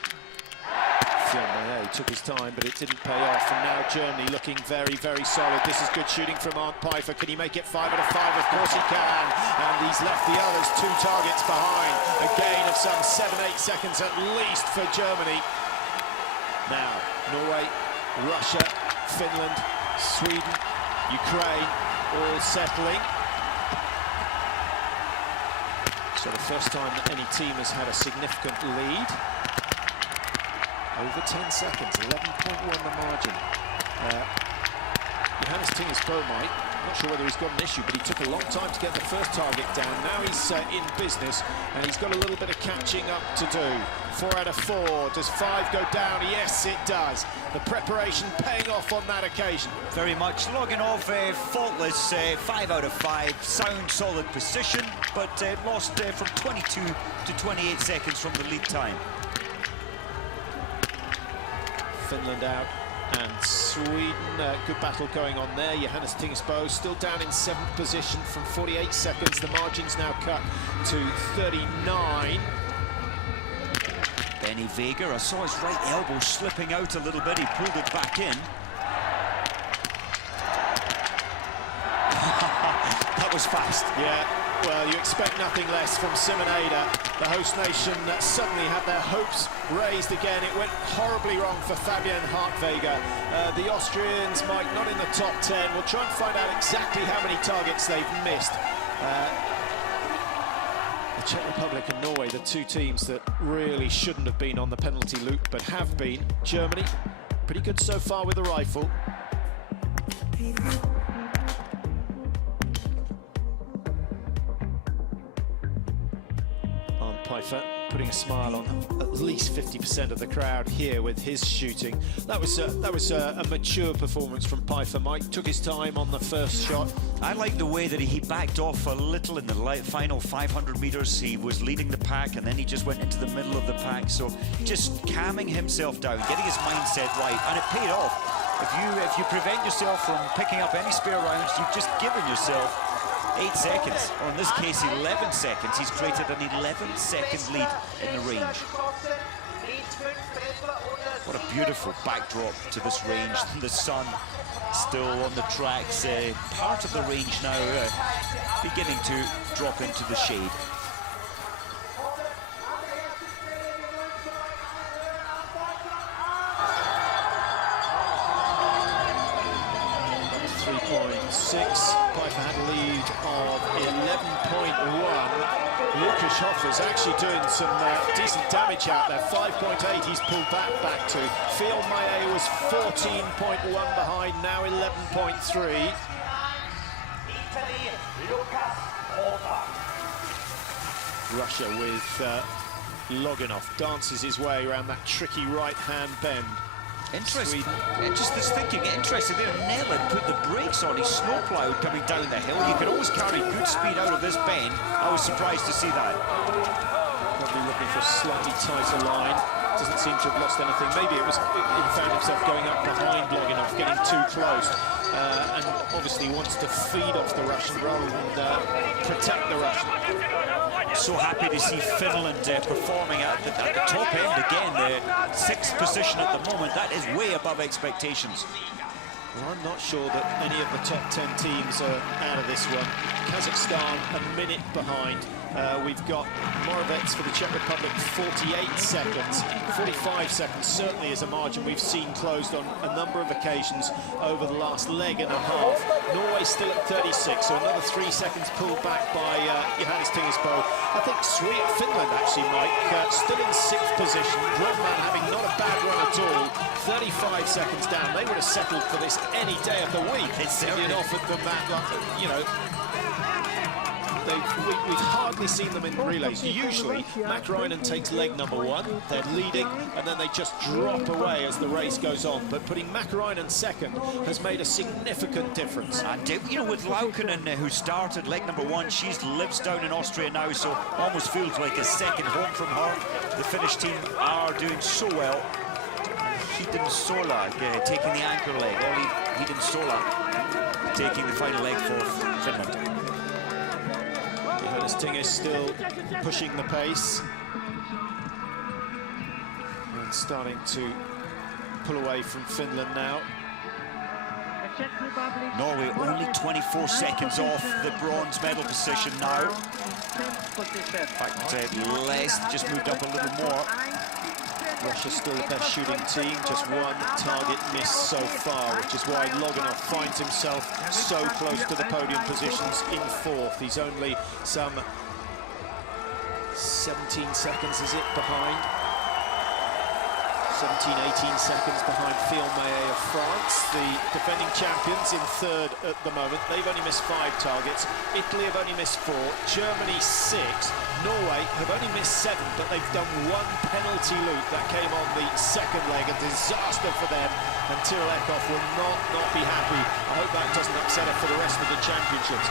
Fillon Maillet took his time, but it didn't pay off. And now Germany looking very, very solid. This is good shooting from Arndt Pfeiffer. Can he make it 5 out of 5? Of course he can. And he's left the others 2 targets behind. A gain of some 7-8 seconds at least for Germany. Now, Norway, Russia, Finland, Sweden, Ukraine, all settling. So the first time that any team has had a significant lead. Over 10 seconds, 11.1 the margin. Johannes Tingis, Mike, not sure whether he's got an issue, but he took a long time to get the first target down. Now he's in business, and he's got a little bit of catching up to do. 4 out of 4. Does 5 go down? Yes, it does. The preparation paying off on that occasion. Very much. Loganov faultless, 5 out of 5. Sound, solid position, but lost from 22 to 28 seconds from the lead time. Finland out, and Sweden, good battle going on there. Johannes Tingis still down in 7th position from 48 seconds. The margin's now cut to 39. Benny Vega, I saw his right elbow slipping out a little bit. He pulled it back in. That was fast. Yeah, well, you expect nothing less from Simon Eder. The host nation suddenly had their hopes raised again. It went horribly wrong for Fabian Hartwege. The Austrians, Mike, not in the top 10. We'll try and find out exactly how many targets they've missed. The Czech Republic and Norway, the two teams that really shouldn't have been on the penalty loop, but have been. Germany, pretty good so far with the rifle. Pfeiffer putting a smile on at least 50% of the crowd here with his shooting. That was a mature performance from Pfeiffer. Mike took his time on the first shot. I like the way that he backed off a little in the final 500 meters. He was leading the pack, and then he just went into the middle of the pack. So just calming himself down, getting his mindset right, and it paid off. If you prevent yourself from picking up any spare rounds, you've just given yourself 8 seconds, or in this case 11 seconds. He's created an 11-second lead in the range. What a beautiful backdrop to this range. The sun still on the tracks. Part of the range now beginning to drop into the shade. Pfeiffer had a lead of 11.1. Lucas Hochfilzen actually doing some decent damage out there. 5.8 he's pulled back to. Phil Maillet was 14.1 behind, now 11.3. Russia with Loginov dances his way around that tricky right-hand bend. Interesting. Just this thinking, interesting there. Nellen put the brakes on. He snowplowed coming down the hill. You can always carry good speed out of this bend. I was surprised to see that. Probably looking for a slightly tighter line. Doesn't seem to have lost anything. Maybe he found himself going up behind Loginov, getting too close. And obviously wants to feed off the Russian rather than protect the Russian. So happy to see Finland performing at the top end again. The 6th position at the moment. That is way above expectations. Well, I'm not sure that any of the top 10 teams are out of this one. Kazakhstan a minute behind. We've got Moravec for the Czech Republic, 48 seconds. 45 seconds certainly is a margin we've seen closed on a number of occasions over the last leg and a half. Norway still at 36, so another 3 seconds pulled back by Johannes Tingesbo. I think Finland actually, Mike, still in 6th position. Grönman having not a bad run at all. 35 seconds down. They would have settled for this any day of the week. If you'd offered them that, you know. We've hardly seen them in relays. Usually, McRoynan takes leg number 1, they're leading, and then they just drop away as the race goes on. But putting McRoynan second has made a significant difference. And, you know, with Laukkanen, who started leg number 1, she lives down in Austria now, so almost feels like a second home from her. The Finnish team are doing so well. Hidden Sola taking the anchor leg. Hidden Sola taking the final leg for Finland. Johannes Tinges still pushing the pace and starting to pull away from Finland now. Norway only 24 seconds off the bronze medal position now. In fact, less, just moved up a little more. Russia still the best shooting team, just one target missed so far, which is why Loginov finds himself so close to the podium positions in 4th. He's only some 17 seconds, is it, behind? 17, 18 seconds behind Phil Maillet of France, the defending champions, in 3rd at the moment. They've only missed 5 targets. Italy have only missed 4. Germany 6. Norway have only missed 7, but they've done 1 penalty loop. That came on the 2nd leg, a disaster for them. And Tyrell Eckhoff will not be happy. I hope that doesn't upset her for the rest of the championships.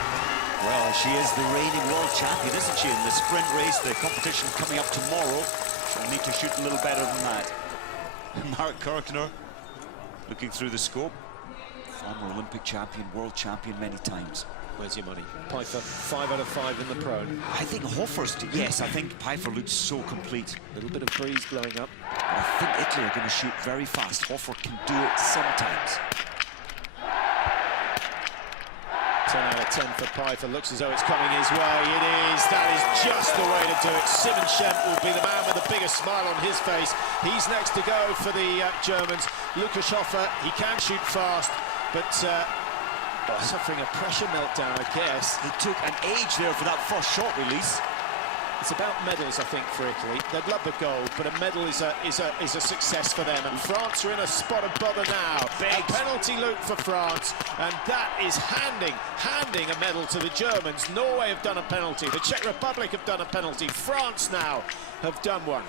Well, she is the reigning world champion, isn't she? In the sprint race, the competition coming up tomorrow. She'll need to shoot a little better than that. Mark Kirchner looking through the scope. Former Olympic champion, world champion many times. Where's your money? Pfeiffer, 5 out of 5 in the prone. I think Hofer's, yes, I think Pfeiffer looks so complete. A little bit of breeze blowing up. I think Italy are going to shoot very fast. Hofer can do it sometimes. 10 out of 10 for Pfeiffer. Looks as though it's coming his way. It is. That is just the way to do it. Simon Schemp will be the man with the biggest smile on his face. He's next to go for the Germans. Lucas Hofer, he can shoot fast, but suffering a pressure meltdown, I guess. It took an age there for that first shot release. It's about medals, I think, for Italy. They'd love the gold, but a medal is a success for them. And France are in a spot of bother now. A penalty loop for France, and that is handing a medal to the Germans. Norway have done a penalty. The Czech Republic have done a penalty. France now have done one.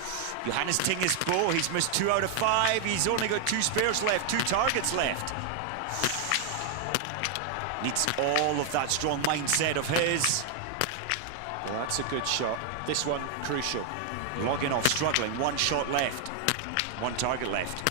Johannes Tinges Bo, he's missed 2 out of 5. He's only got 2 spares left, 2 targets left. Needs all of that strong mindset of his. Well, that's a good shot. This one, crucial. Logging off, struggling. 1 shot left. 1 target left.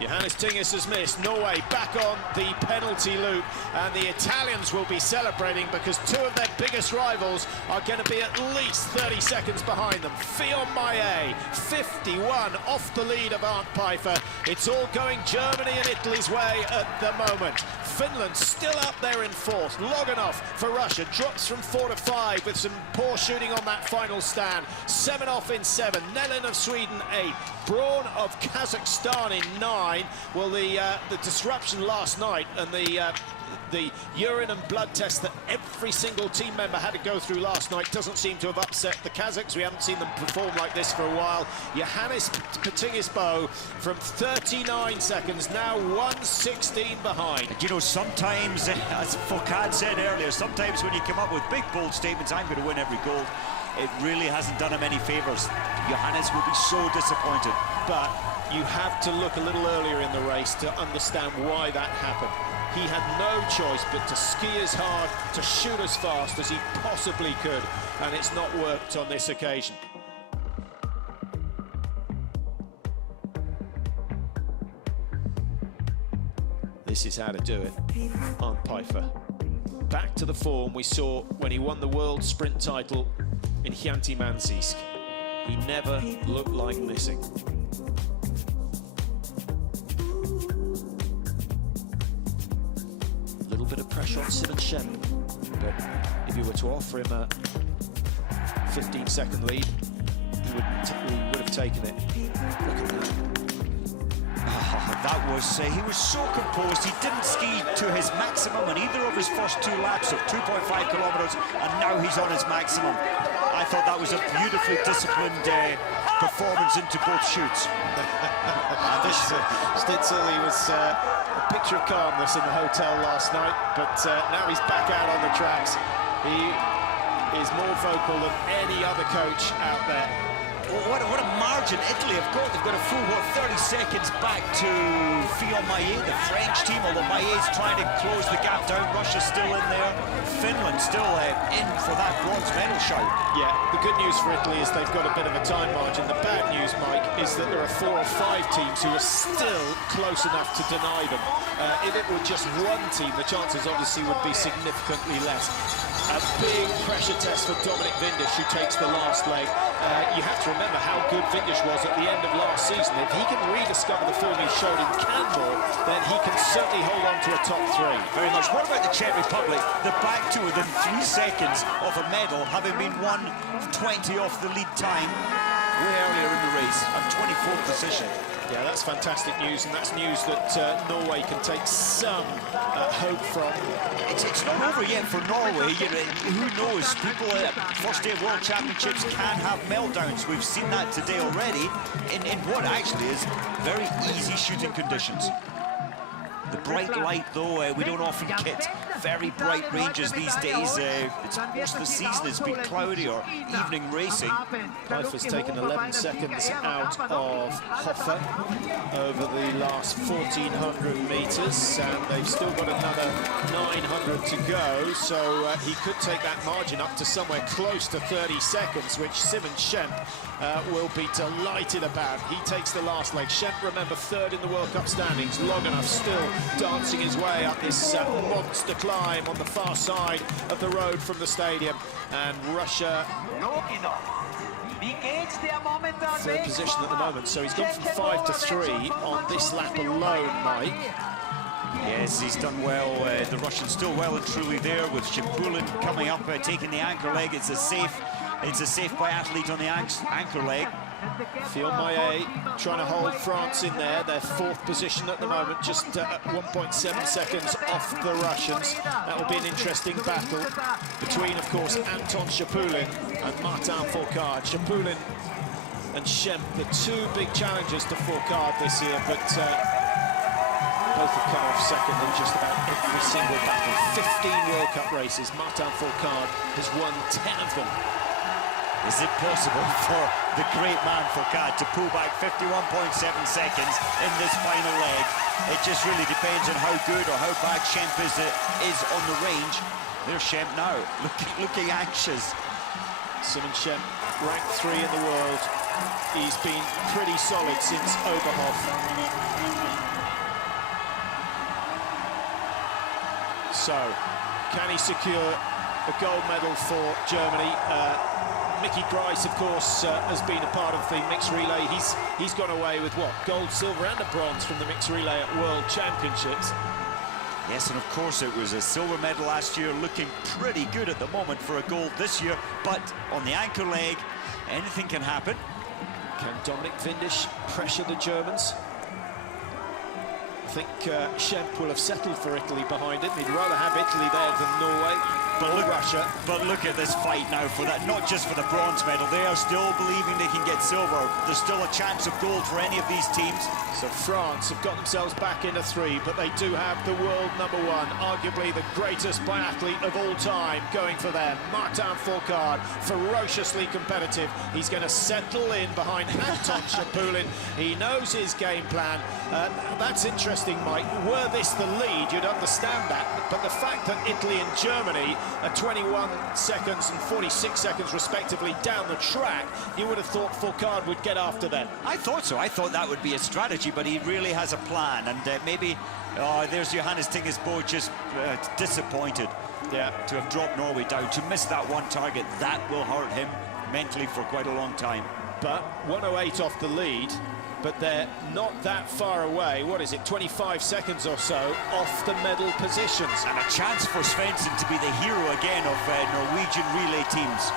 Johannes Tinges has missed. Norway back on the penalty loop, and the Italians will be celebrating because 2 of their biggest rivals are going to be at least 30 seconds behind them. Fillon Maillet, 51 off the lead of Arndt Pfeiffer. It's all going Germany and Italy's way at the moment. Finland still up there in 4th. Loganov for Russia drops from 4 to 5 with some poor shooting on that final stand. Semenov in 7, Nelin of Sweden 8, Braun of Kazakhstan in 9. Well, the disruption last night and the urine and blood test that every single team member had to go through last night doesn't seem to have upset the Kazakhs. We haven't seen them perform like this for a while. Johannes Tinges Bo from 39 seconds, now 1:16 behind. You know, sometimes, as Foucault said earlier, sometimes when you come up with big, bold statements, I'm going to win every gold, it really hasn't done him any favours. Johannes will be so disappointed. But you have to look a little earlier in the race to understand why that happened. He had no choice but to ski as hard, to shoot as fast as he possibly could, and it's not worked on this occasion. This is how to do it. Arndt Pfeiffer. Back to the form we saw when he won the world sprint title in Khanty-Mansiysk. He never looked like missing. A little bit of pressure on Simon Shem, but if you were to offer him a 15-second lead, he would have taken it. Look at that. That was, he was so composed. He didn't ski to his maximum in either of his first 2 laps of 2.5 kilometers, and now he's on his maximum. I thought that was a beautifully disciplined performance into both shoots. Stitzel, he was a picture of calmness in the hotel last night, but now he's back out on the tracks. He is more vocal than any other coach out there. What a margin Italy have got. They've got a full, 30 seconds back to Fillon Maillet, the French team, although Maillet's trying to close the gap down. Russia's still in there. Finland still in for that bronze medal shout. Yeah, the good news for Italy is they've got a bit of a time margin. The bad news, Mike, is that there are 4 or 5 teams who are still close enough to deny them. If it were just one team, the chances obviously would be significantly less. A big pressure test for Dominic Vindish, who takes the last leg. You have to remember how good Vindish was at the end of last season. If he can rediscover the form he showed in Canmore, then he can certainly hold on to a top 3. Very much. What about the Czech Republic? They're back to within 3 seconds of a medal, having been 1:20 off the lead time way earlier in the race, at 24th position. Yeah, that's fantastic news, and that's news that Norway can take some hope from. It's not over yet for Norway. You know, who knows? People at first day of World Championships can have meltdowns. We've seen that today already in what actually is very easy shooting conditions. The bright light, though, we don't often get very bright ranges these days. Most of the season has been cloudy or evening racing. Pfeiffer's taken 11 seconds out of Hofer over the last 1,400 metres, and they've still got another 900 to go, so he could take that margin up to somewhere close to 30 seconds, which Simon Schemp will be delighted about. He takes the last leg. Schemp, remember, 3rd in the World Cup standings. Loganov still dancing his way up this monster climb on the far side of the road from the stadium, and Russia 3rd position at the moment, so he's gone from 5 to 3 on this lap alone, Mike. Yes, he's done well. The Russian's still well and truly there, with Shimpulin coming up, taking the anchor leg. It's a safe biathlete on the anchor leg. Fiormaillet trying to hold France in there. Their fourth position at the moment, just 1.7 seconds off the Russians. That will be an interesting battle between, of course, Anton Shapulin and Martin Fourcade. Shapulin and Schemp, the two big challengers to Fourcade this year, but both have come off second in just about every single battle. 15 World Cup races. Martin Fourcade has won 10 of them. Is it possible for the great man Fourcade to pull back 51.7 seconds in this final leg? It just really depends on how good or how bad Schemp is on the range. There's Schemp now, looking anxious. Simon Schemp, ranked 3 in the world. He's been pretty solid since Oberhof. So, can he secure a gold medal for Germany? Mickey Grice, of course, has been a part of the mixed relay. He's gone away with what? Gold, silver and a bronze from the mixed relay at World Championships. Yes, and of course it was a silver medal last year, looking pretty good at the moment for a gold this year, but on the anchor leg, anything can happen. Can Dominic Windisch pressure the Germans? I think Schemp will have settled for Italy behind him. He'd rather have Italy there than Norway. But look at this fight now for that, not just for the bronze medal. They are still believing they can get silver. There's still a chance of gold for any of these teams. So France have got themselves back into 3, but they do have the world #1, arguably the greatest biathlete of all time, going for them. Martin Fourcade, ferociously competitive. He's going to settle in behind Anton Shapulin. He knows his game plan. That's interesting, Mike. Were this the lead, you'd understand that. But the fact that Italy and Germany are 21 seconds and 46 seconds respectively down the track, you would have thought Fourcade would get after them. I thought so. I thought that would be a strategy, but he really has a plan. And maybe there's Johannes Tingesbo just disappointed to have dropped Norway down. To miss that one target, that will hurt him mentally for quite a long time. But 108 off the lead, but they're not that far away. What is it, 25 seconds or so off the medal positions. And a chance for Svensson to be the hero again of Norwegian relay teams.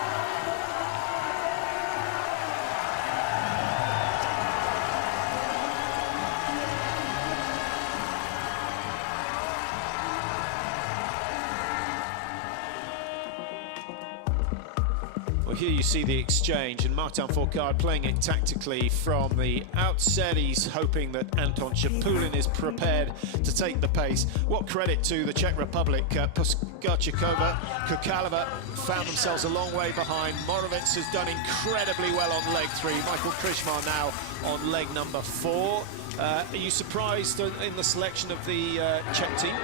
Well, here you see the exchange, and Martin Fourcade playing it tactically from the outset. He's hoping that Anton Shapulin is prepared to take the pace. What credit to the Czech Republic. Puskachikova, Kukalova found themselves a long way behind. Morovec has done incredibly well on leg 3. Michael Krishmar now on leg #4. Are you surprised in the selection of the Czech team?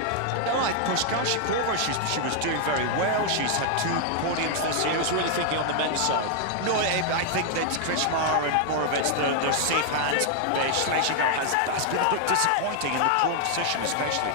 No, Puskachikova, she was doing very well. She's had 2 podiums this year. I was really thinking on the men's side. No, I think that Krishmar and Morovec, they're safe hands. Schlesinger has been a bit disappointing in the prone position, especially.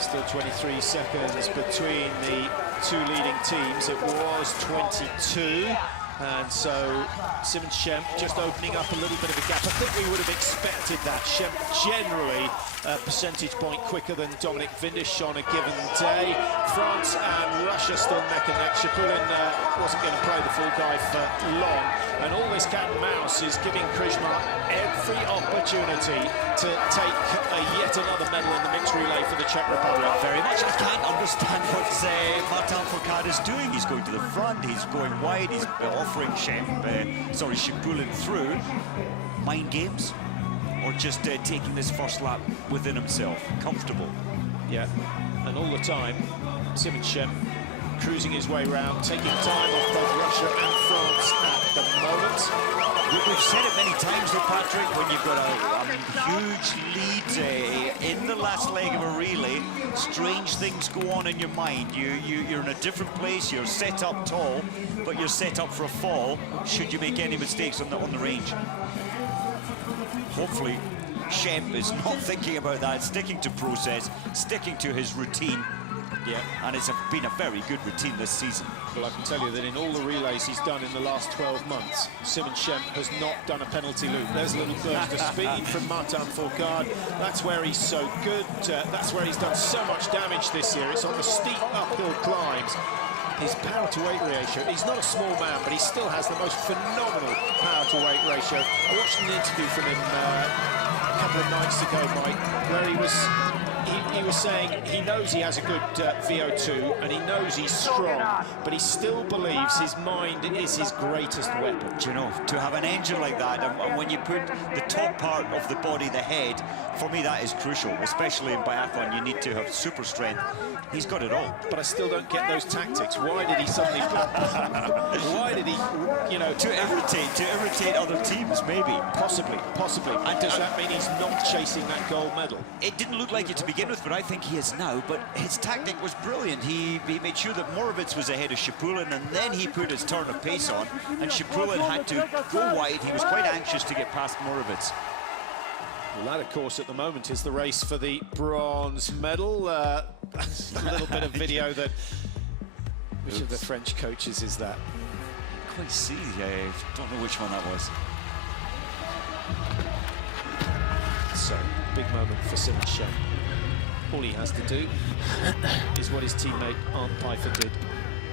Still 23 seconds between the 2 leading teams. It was 22. And so Simon Schemp just opening up a little bit of a gap. I think we would have expected that. Schemp generally a percentage point quicker than Dominic Windisch on a given day. France and Russia still neck and neck. Shapulin wasn't going to play the full guy for long. And all this cat and mouse is giving Krishmar every opportunity to take yet another medal in the mixed relay for the Czech Republic. Very much. I can't understand what Martin Fourcade is doing. He's going to the front, he's going wide, he's offering Shapulin through. Mind games? Or just taking this first lap within himself? Comfortable. Yeah, and all the time, Simon Schemp cruising his way round, taking time off both Russia and France at the moment. We've said it many times though, Patrick, when you've got a huge lead in the last leg of a relay, strange things go on in your mind. You're in a different place, you're set up tall, but you're set up for a fall should you make any mistakes on the range. Hopefully, Schemp is not thinking about that, sticking to process, sticking to his routine. Yeah. And it's been a very good routine this season. Well, I can tell you that in all the relays he's done in the last 12 months, Simon Schempp has not done a penalty loop. There's a little burst of speed from Martin Fourcade. That's where he's so good. That's where he's done so much damage this year. It's on the steep uphill climbs. His power-to-weight ratio, he's not a small man, but he still has the most phenomenal power-to-weight ratio. I watched an interview from him a couple of nights ago, Mike, where he was saying he knows he has a good VO2 and he knows he's strong, but he still believes his mind is his greatest weapon. Do you know, to have an engine like that, and when you put the top part of the body, the head, for me that is crucial, especially in biathlon. You need to have super strength. He's got it all. But I still don't get those tactics. Why did he suddenly... Why did he, you know... To irritate other teams, maybe. Possibly. And does that mean he's not chasing that gold medal? It didn't look like it to begin with, but I think he is now. But his tactic was brilliant. He made sure that Moravec was ahead of Šepulin, and then he put his turn of pace on, and Šepulin had to go wide. He was quite anxious to get past Moravec. Well, that, of course, at the moment is the race for the bronze medal. A little bit of video that... Which of the French coaches is that? I can't quite see. I don't know which one that was. So, big moment for Simon Schempp. All he has to do is what his teammate Arndt Pfeiffer did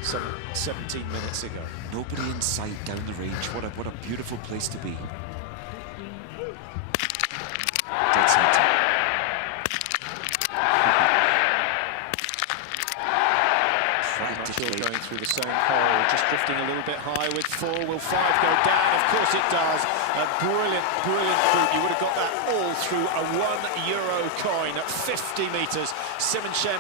some 17 minutes ago. Nobody in sight down the range. What a beautiful place to be. Dead center. Still going through the same hole, just drifting a little bit high with 4. Will 5 go down? Of course it does. A brilliant boot. You would have got that all through a €1 coin at 50 metres. Simon Schempp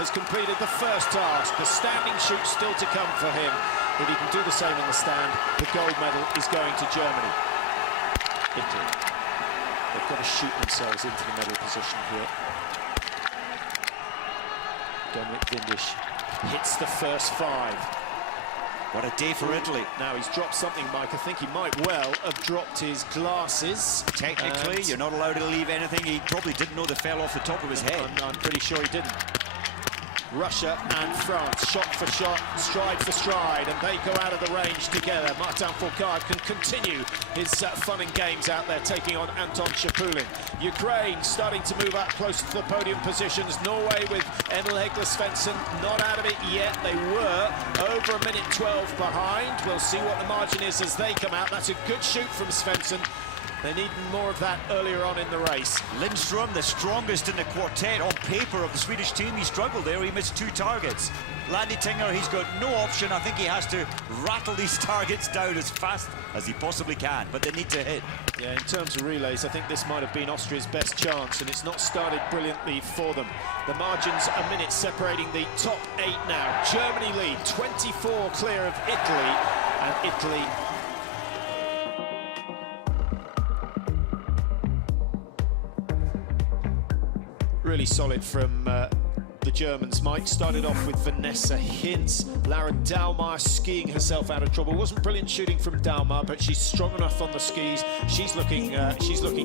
has completed the first task. The standing shoot still to come for him. If he can do the same on the stand, the gold medal is going to Germany. Italy. They've got to shoot themselves into the medal position here. Dominic Vindisch hits the first 5. What a day for Italy. Now he's dropped something, Mike. I think he might well have dropped his glasses. Technically, you're not allowed to leave anything. He probably didn't know they fell off the top of his head. I'm pretty sure he didn't. Russia and France, shot for shot, stride for stride, and they go out of the range together. Martin Fourcade can continue his fun and games out there, taking on Anton Šepulin. Ukraine starting to move up close to the podium positions. Norway with Emil Hegler-Svensson not out of it yet. They were over 1:12 behind. We'll see what the margin is as they come out. That's a good shoot from Svensson. They need more of that earlier on in the race. Lindström, the strongest in the quartet on paper of the Swedish team. He struggled there. He missed 2 targets. Landitinger, he's got no option. I think he has to rattle these targets down as fast as he possibly can, but they need to hit. Yeah, in terms of relays, I think this might have been Austria's best chance, and it's not started brilliantly for them. The margin's a minute separating the top 8 now. Germany lead, 24 clear of Italy, and Italy... Really solid from the Germans, Mike. Started off with Vanessa Hintz. Lara Dahlmeier skiing herself out of trouble. Wasn't brilliant shooting from Dahlmeier, but she's strong enough on the skis. She's looking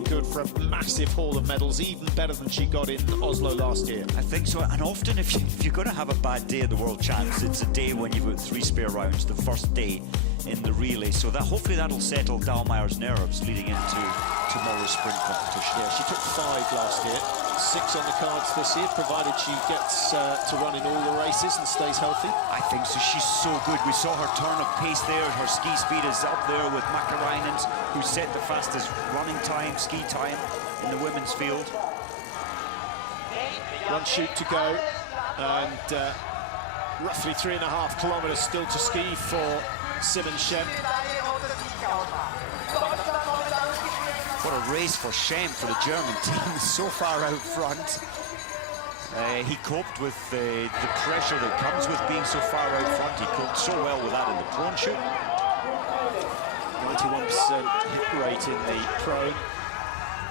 good for a massive haul of medals, even better than she got in Oslo last year. I think so. And often, if you're going to have a bad day at the World Champs, it's a day when you've got 3 spare rounds, the first day in the relay. So that hopefully that'll settle Dahlmeier's nerves leading into tomorrow's sprint competition. Yeah, she took 5 last year. 6 on the cards this year, provided she gets to run in all the races and stays healthy. I think so. She's so good. We saw her turn of pace there. Her ski speed is up there with Mäkäräinen's, who set the fastest running time, ski time in the women's field. 1 shoot to go, and roughly 3.5 kilometers still to ski for Simon Schempp. What a race for Schempp, for the German team, so far out front. He coped with the pressure that comes with being so far out front. He coped so well with that in the prone shoot. 91% hit rate in the prone,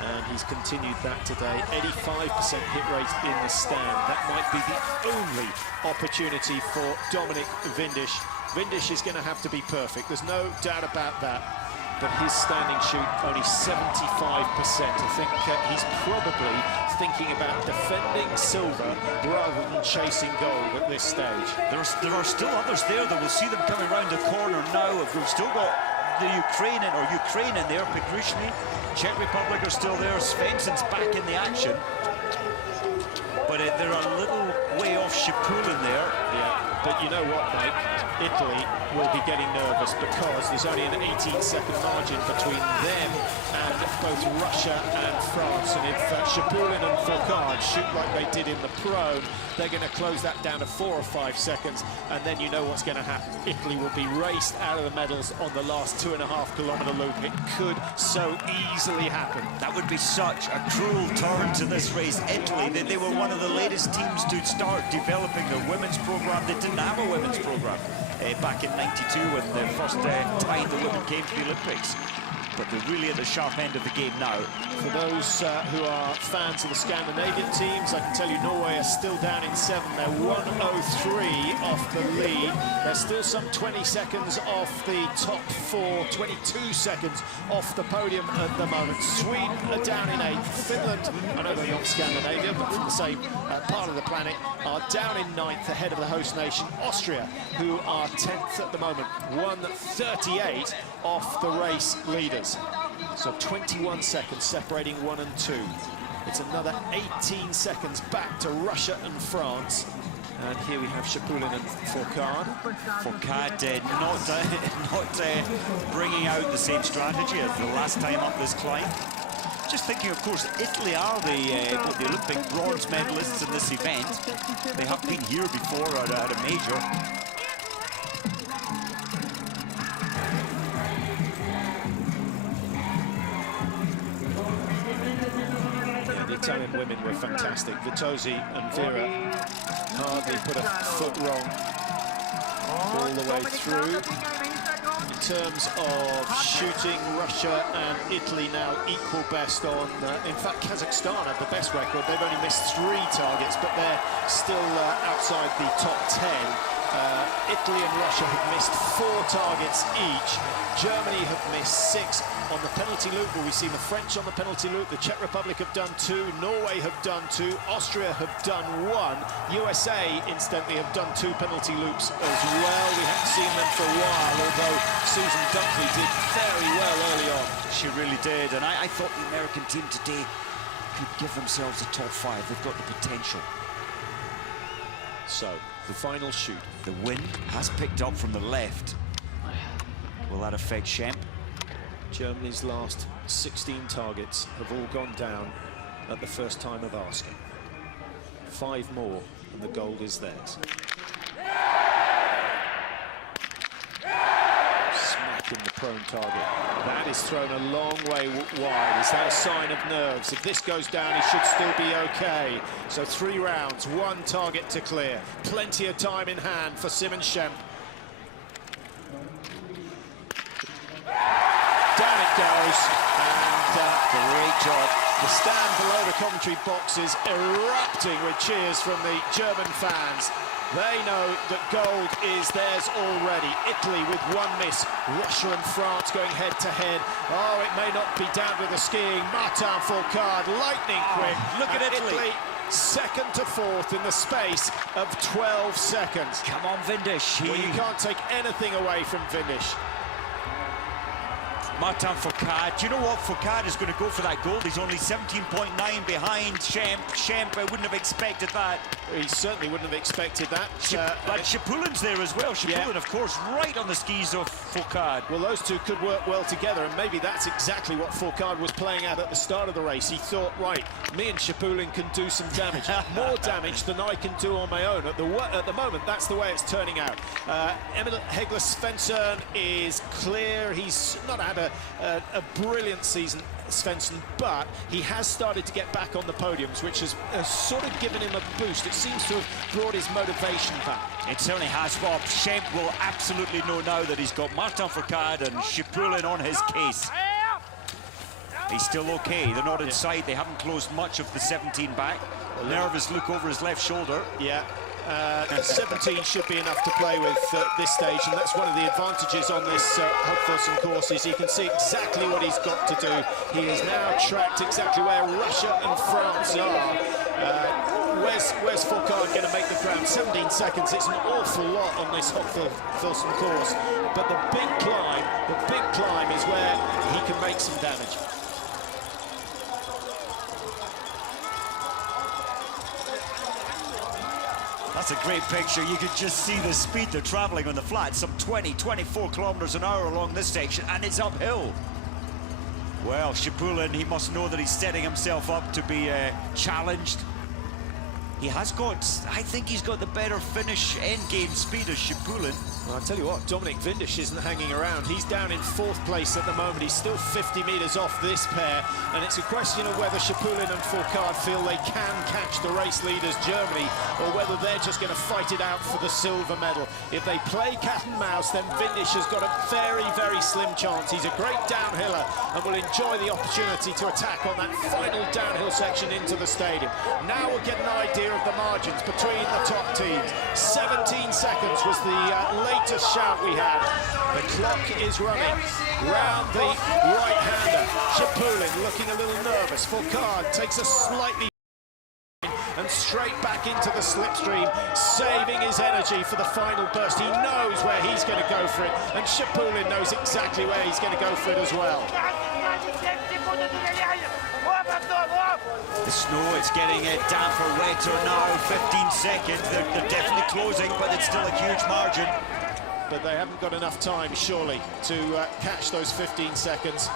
and he's continued that today. 85% hit rate in the stand. That might be the only opportunity for Dominic Vindisch. Vindisch is going to have to be perfect. There's no doubt about that. but his standing shoot only 75%. I think he's probably thinking about defending silver rather than chasing gold at this stage. There are still others there that we'll see them coming around the corner now. We've still got the Ukraine in there, Petrushny, Czech Republic are still there, Svensson's back in the action. But they're a little way off Shipulin there. Yeah, but you know what, mate? Italy will be getting nervous because there's only an 18-second margin between them and both Russia and France. And if Shipulin and Fourcade shoot like they did in the Pro, they're going to close that down to 4 or 5 seconds, and then you know what's going to happen. Italy will be raced out of the medals on the last 2.5-kilometre loop. It could so easily happen. That would be such a cruel turn to this race. Italy, they were one of the latest teams to start developing their women's programme. They didn't have a women's programme back in '92 when the first time the women came to the Olympics. But they're really at the sharp end of the game now. For those who are fans of the Scandinavian teams, I can tell you Norway are still down in 7. They're 1:03 off the lead. They're still some 20 seconds off the top 4, 22 seconds off the podium at the moment. Sweden are down in 8th. Finland, I know they're not Scandinavia, but from the same part of the planet, are down in 9th ahead of the host nation, Austria, who are 10th at the moment. 1:38 off the race leaders. So 21 seconds separating 1 and 2. It's another 18 seconds back to Russia and France. And here we have Shipulin and Fourcade. Fourcade not bringing out the same strategy as the last time up this climb. Just thinking, of course, Italy are the Olympic bronze medalists in this event. They have been here before at a major. The Italian women were fantastic. Vitozzi and Vera hardly put a foot wrong all the way through. In terms of shooting, Russia and Italy now equal best on, in fact, Kazakhstan had the best record. They've only missed 3 targets, but they're still outside the top 10. Italy and Russia have missed 4 targets each. Germany have missed 6 on the penalty loop. Well, we've seen the French on the penalty loop. The Czech Republic have done 2. Norway have done 2. Austria have done 1. USA, incidentally, have done 2 penalty loops as well. We haven't seen them for a while, although Susan Dunkley did very well early on. She really did, and I thought the American team today could give themselves a top 5. They've got the potential. So, the final shoot. The wind has picked up from the left. Will that affect Schemp? Germany's last 16 targets have all gone down at the first time of asking. 5 more and the gold is theirs. Smack in the prone target. That is thrown a long way wide. Is that a sign of nerves? If this goes down, he should still be okay. So 3 rounds, 1 target to clear. Plenty of time in hand for Simon Schemp. Down it goes, and great job. The stand below the commentary box is erupting with cheers from the German fans. They know that gold is theirs already. Italy with 1 miss. Russia and France going head-to-head. Oh, it may not be down to the skiing. Martin Fourcade, lightning quick. Look at Italy. 2nd to 4th in the space of 12 seconds. Come on, Vindish. Well, you can't take anything away from Vindish. Martin Fourcade. Do you know what? Fourcade is going to go for that gold. He's only 17.9 behind Schemp. Schemp, I wouldn't have expected that. He certainly wouldn't have expected that. But Shipulin's there as well. Shipulin, of course, right on the skis of Fourcade. Well, those two could work well together, and maybe that's exactly what Fourcade was playing at the start of the race. He thought, right, me and Shipulin can do some damage. More damage than I can do on my own. At the moment, that's the way it's turning out. Emil Hegler Svensson is clear. He's not had a brilliant season, Svensson, but he has started to get back on the podiums, which has sort of given him a boost. It seems to have brought his motivation back. It certainly has, Bob. Schemp will absolutely know now that he's got Martin Fourcade and Shipulin on his case. He's still okay. They're not inside. They haven't closed much of the 17 back. Nervous look over his left shoulder. Yeah. 17 should be enough to play with at this stage, and that's one of the advantages on this Hochfilzen course, is he can see exactly what he's got to do. He has now tracked exactly where Russia and France are. Where's Fourcade going to make the ground? 17 seconds, it's an awful lot on this Hochfilzen course, but the big climb is where he can make some damage. That's a great picture. You can just see the speed they're traveling on the flat, some 24 kilometers an hour along this section, and it's uphill. Well, Shipulin, he must know that he's setting himself up to be challenged. He has got, I think he's got the better finish end-game speed as Shipulin. Well, I'll tell you what, Dominic Vindish isn't hanging around. He's down in 4th place at the moment. He's still 50 metres off this pair, and it's a question of whether Shipulin and Fourcade feel they can catch the race leaders, Germany, or whether they're just going to fight it out for the silver medal. If they play cat and mouse, then Vindish has got a very, very slim chance. He's a great downhiller and will enjoy the opportunity to attack on that final downhill section into the stadium. Now we'll get an idea of the margins between the top teams. 17 seconds was the latest shout we had. The clock is running round the right-hander. Shipulin looking a little nervous. Fourcade takes a slightly and straight back into the slipstream, saving his energy for the final burst. He knows where he's going to go for it, and Shipulin knows exactly where he's going to go for it as well. The snow, it's getting damper, wetter now, 15 seconds. They're definitely closing, but it's still a huge margin. But they haven't got enough time, surely, to catch those 15 seconds.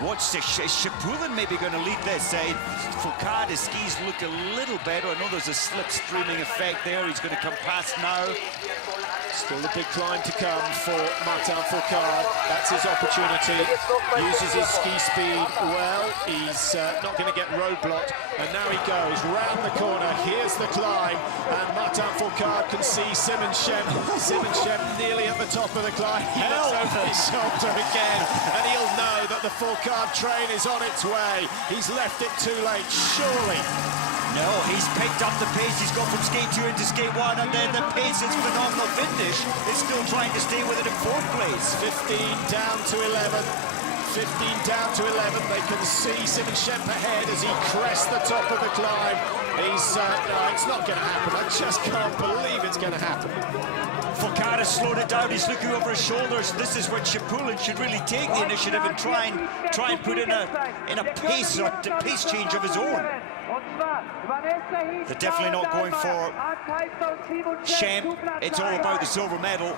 What's the Shipulin maybe going to lead this? Fourcade, his skis look a little better. I know there's a slipstreaming effect there. He's going to come past now. Still a big climb to come for Martin Fourcade. That's his opportunity. Uses his ski speed well. He's not going to get roadblocked. And now he goes round the corner. Here's the climb. And Martin Fourcade can see Simon Schempp. Simon Schempp nearly at the top of the climb. He looks over his shoulder again. And he'll know that the Fourcade train is on its way. He's left it too late, surely. No, he's picked up the pace. He's gone from skate 2 into skate 1, and then the pace is phenomenal. Vindish is still trying to stay with it in 4th place. 15 down to 11. 15 down to 11. They can see Simon Schempp ahead as he crests the top of the climb. He's, no, it's not going to happen. I just can't believe it's going to happen. Fourcade has slowed it down. He's looking over his shoulders. This is when Shipulin should really take the initiative and try and put in a pace change of his own. They're definitely not going for Schempp. It's all about the silver medal.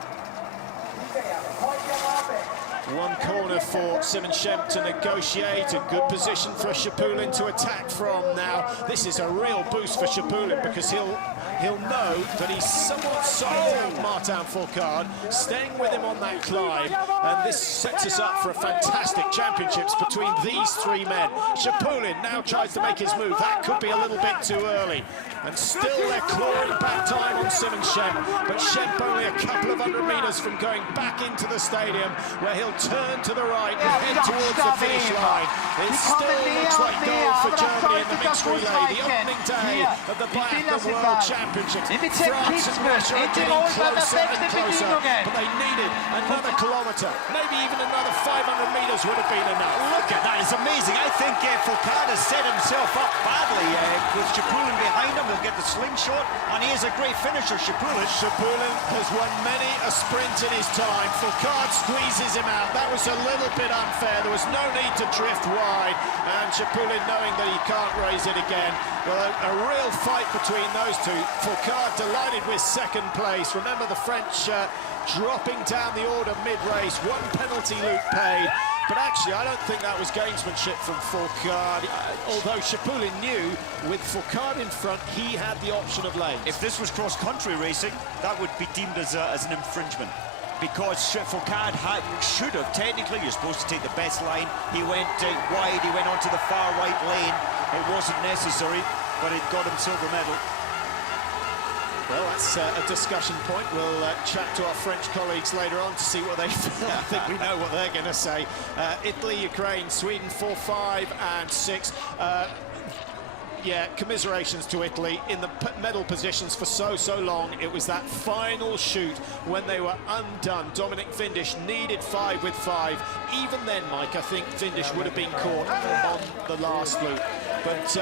One corner for Simon Schempp to negotiate, a good position for Shipulin to attack from now. This is a real boost for Shipulin because he'll know that he's somewhat sizing Martin Fourcade, staying with him on that climb, and this sets us up for a fantastic championships between these three men. Shipulin now tries to make his move. That could be a little bit too early. And still they're clawing back time on Simon Schempp, but Schempp only a couple of 100 metres from going back into the stadium, where he'll turn to the right and head towards the finish line. It still looks like gold for Germany in the mixed relay, the opening day of the Biathlon World Championships. France and Russia are getting closer and closer, but they needed another kilometre, maybe even another 500 metres would have been enough. Look at that, it's amazing. I think Fourcade has set himself up badly with Shipulin behind him. He'll get the slingshot, and he is a great finisher, Shipulin. Shipulin has won many a sprint in his time. Fourcade squeezes him out. That was a little bit unfair. There was no need to drift wide, and Shipulin, knowing that he can't raise it again. Well, a real fight between those two. Fourcade delighted with second place. Remember the French dropping down the order mid-race. One penalty loop paid. But actually, I don't think that was gamesmanship from Fourcade, although Shipulin knew with Fourcade in front, he had the option of lanes. If this was cross-country racing, that would be deemed as an infringement. Because Fourcade should have, technically, you're supposed to take the best line. He went wide, he went onto the far right lane. It wasn't necessary, but it got him silver medal. Well, that's a discussion point. We'll chat to our French colleagues later on to see what they feel. I think we know what they're going to say. Italy, Ukraine, Sweden, 4, 5, and 6. yeah, commiserations to Italy in the medal positions for so long. It was that final shoot when they were undone. Dominic Vindish needed 5 with 5. Even then, Mike, I think Vindish would have been caught on the last loop. But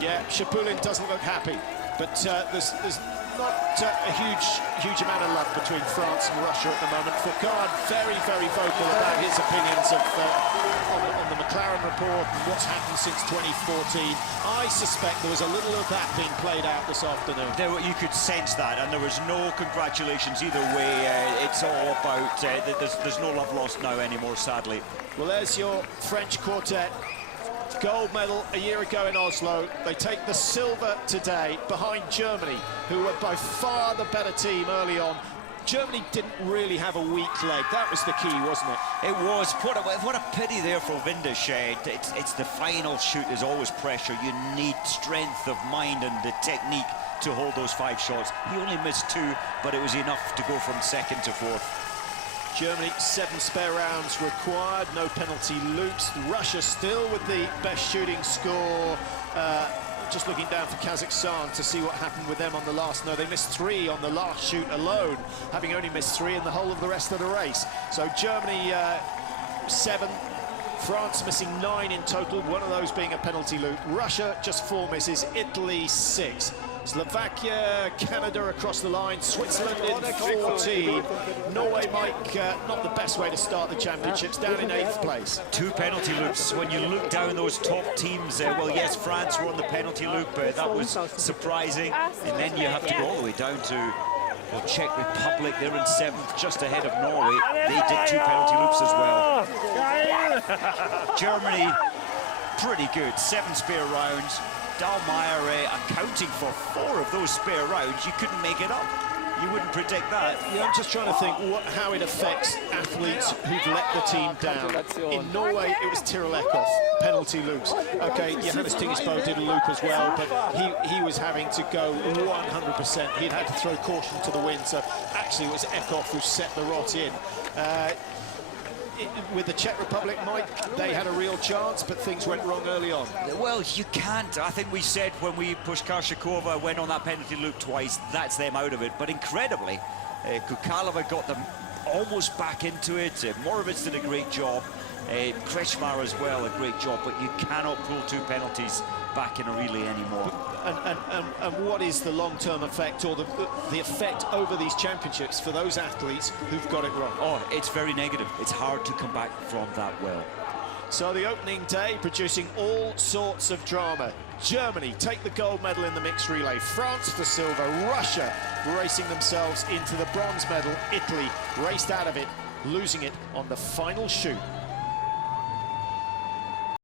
yeah, Shapulin doesn't look happy. But there's not a huge amount of love between France and Russia at the moment. Foucault very vocal about his opinions of on the McLaren report and what's happened since 2014. I suspect there was a little of that being played out this afternoon. You could sense that, and there was no congratulations either way. It's all about there's no love lost now anymore, sadly. Well, there's your French quartet. Gold medal a year ago in Oslo. They take the silver today behind Germany, who were by far the better team early on. Germany didn't really have a weak leg. That was the key, wasn't it? It was. What a pity there for Vindish. It's the final shoot. There's always pressure. You need strength of mind and the technique to hold those 5 shots. He only missed 2, but it was enough to go from second to fourth. Germany, 7 spare rounds required, no penalty loops. Russia still with the best shooting score. Just looking down for Kazakhstan to see what happened with them on the last. No, they missed 3 on the last shoot alone, having only missed 3 in the whole of the rest of the race. So Germany 7, France missing 9 in total, one of those being a penalty loop. Russia just 4 misses, Italy 6. Slovakia, Canada across the line, Switzerland in 14. Norway, Mike, not the best way to start the championships, down in 8th place. 2 penalty loops. When you look down those top teams, well, yes, France were on the penalty loop, that was surprising. And then you have to go all the way down to Czech Republic. They're in 7th, just ahead of Norway. They did 2 penalty loops as well. Germany, pretty good. 7 spare rounds. Dahlmeier accounting for 4 of those spare rounds. You couldn't make it up. You wouldn't predict that. Yeah, I'm just trying to think how it affects athletes who've let the team down. In Norway, it was Tyrrell Eckhoff, penalty loops. Okay, Johannes Tingesbo did a loop as well, but he was having to go 100%. He'd had to throw caution to the wind, so actually it was Eckhoff who set the rot in. With the Czech Republic, Mike, they had a real chance, but things went wrong early on. Well, you can't. I think we said when Pushkashikova went on that penalty loop twice, that's them out of it. But incredibly, Kukalova got them almost back into it. Morovitz did a great job. Kretschmar as well, a great job. But you cannot pull 2 penalties back in a relay anymore. And what is the long-term effect, or the effect over these championships for those athletes who've got it wrong? Oh, it's very negative. It's hard to come back from that well. So the opening day producing all sorts of drama. Germany take the gold medal in the mixed relay. France the silver. Russia racing themselves into the bronze medal. Italy raced out of it, losing it on the final shoot.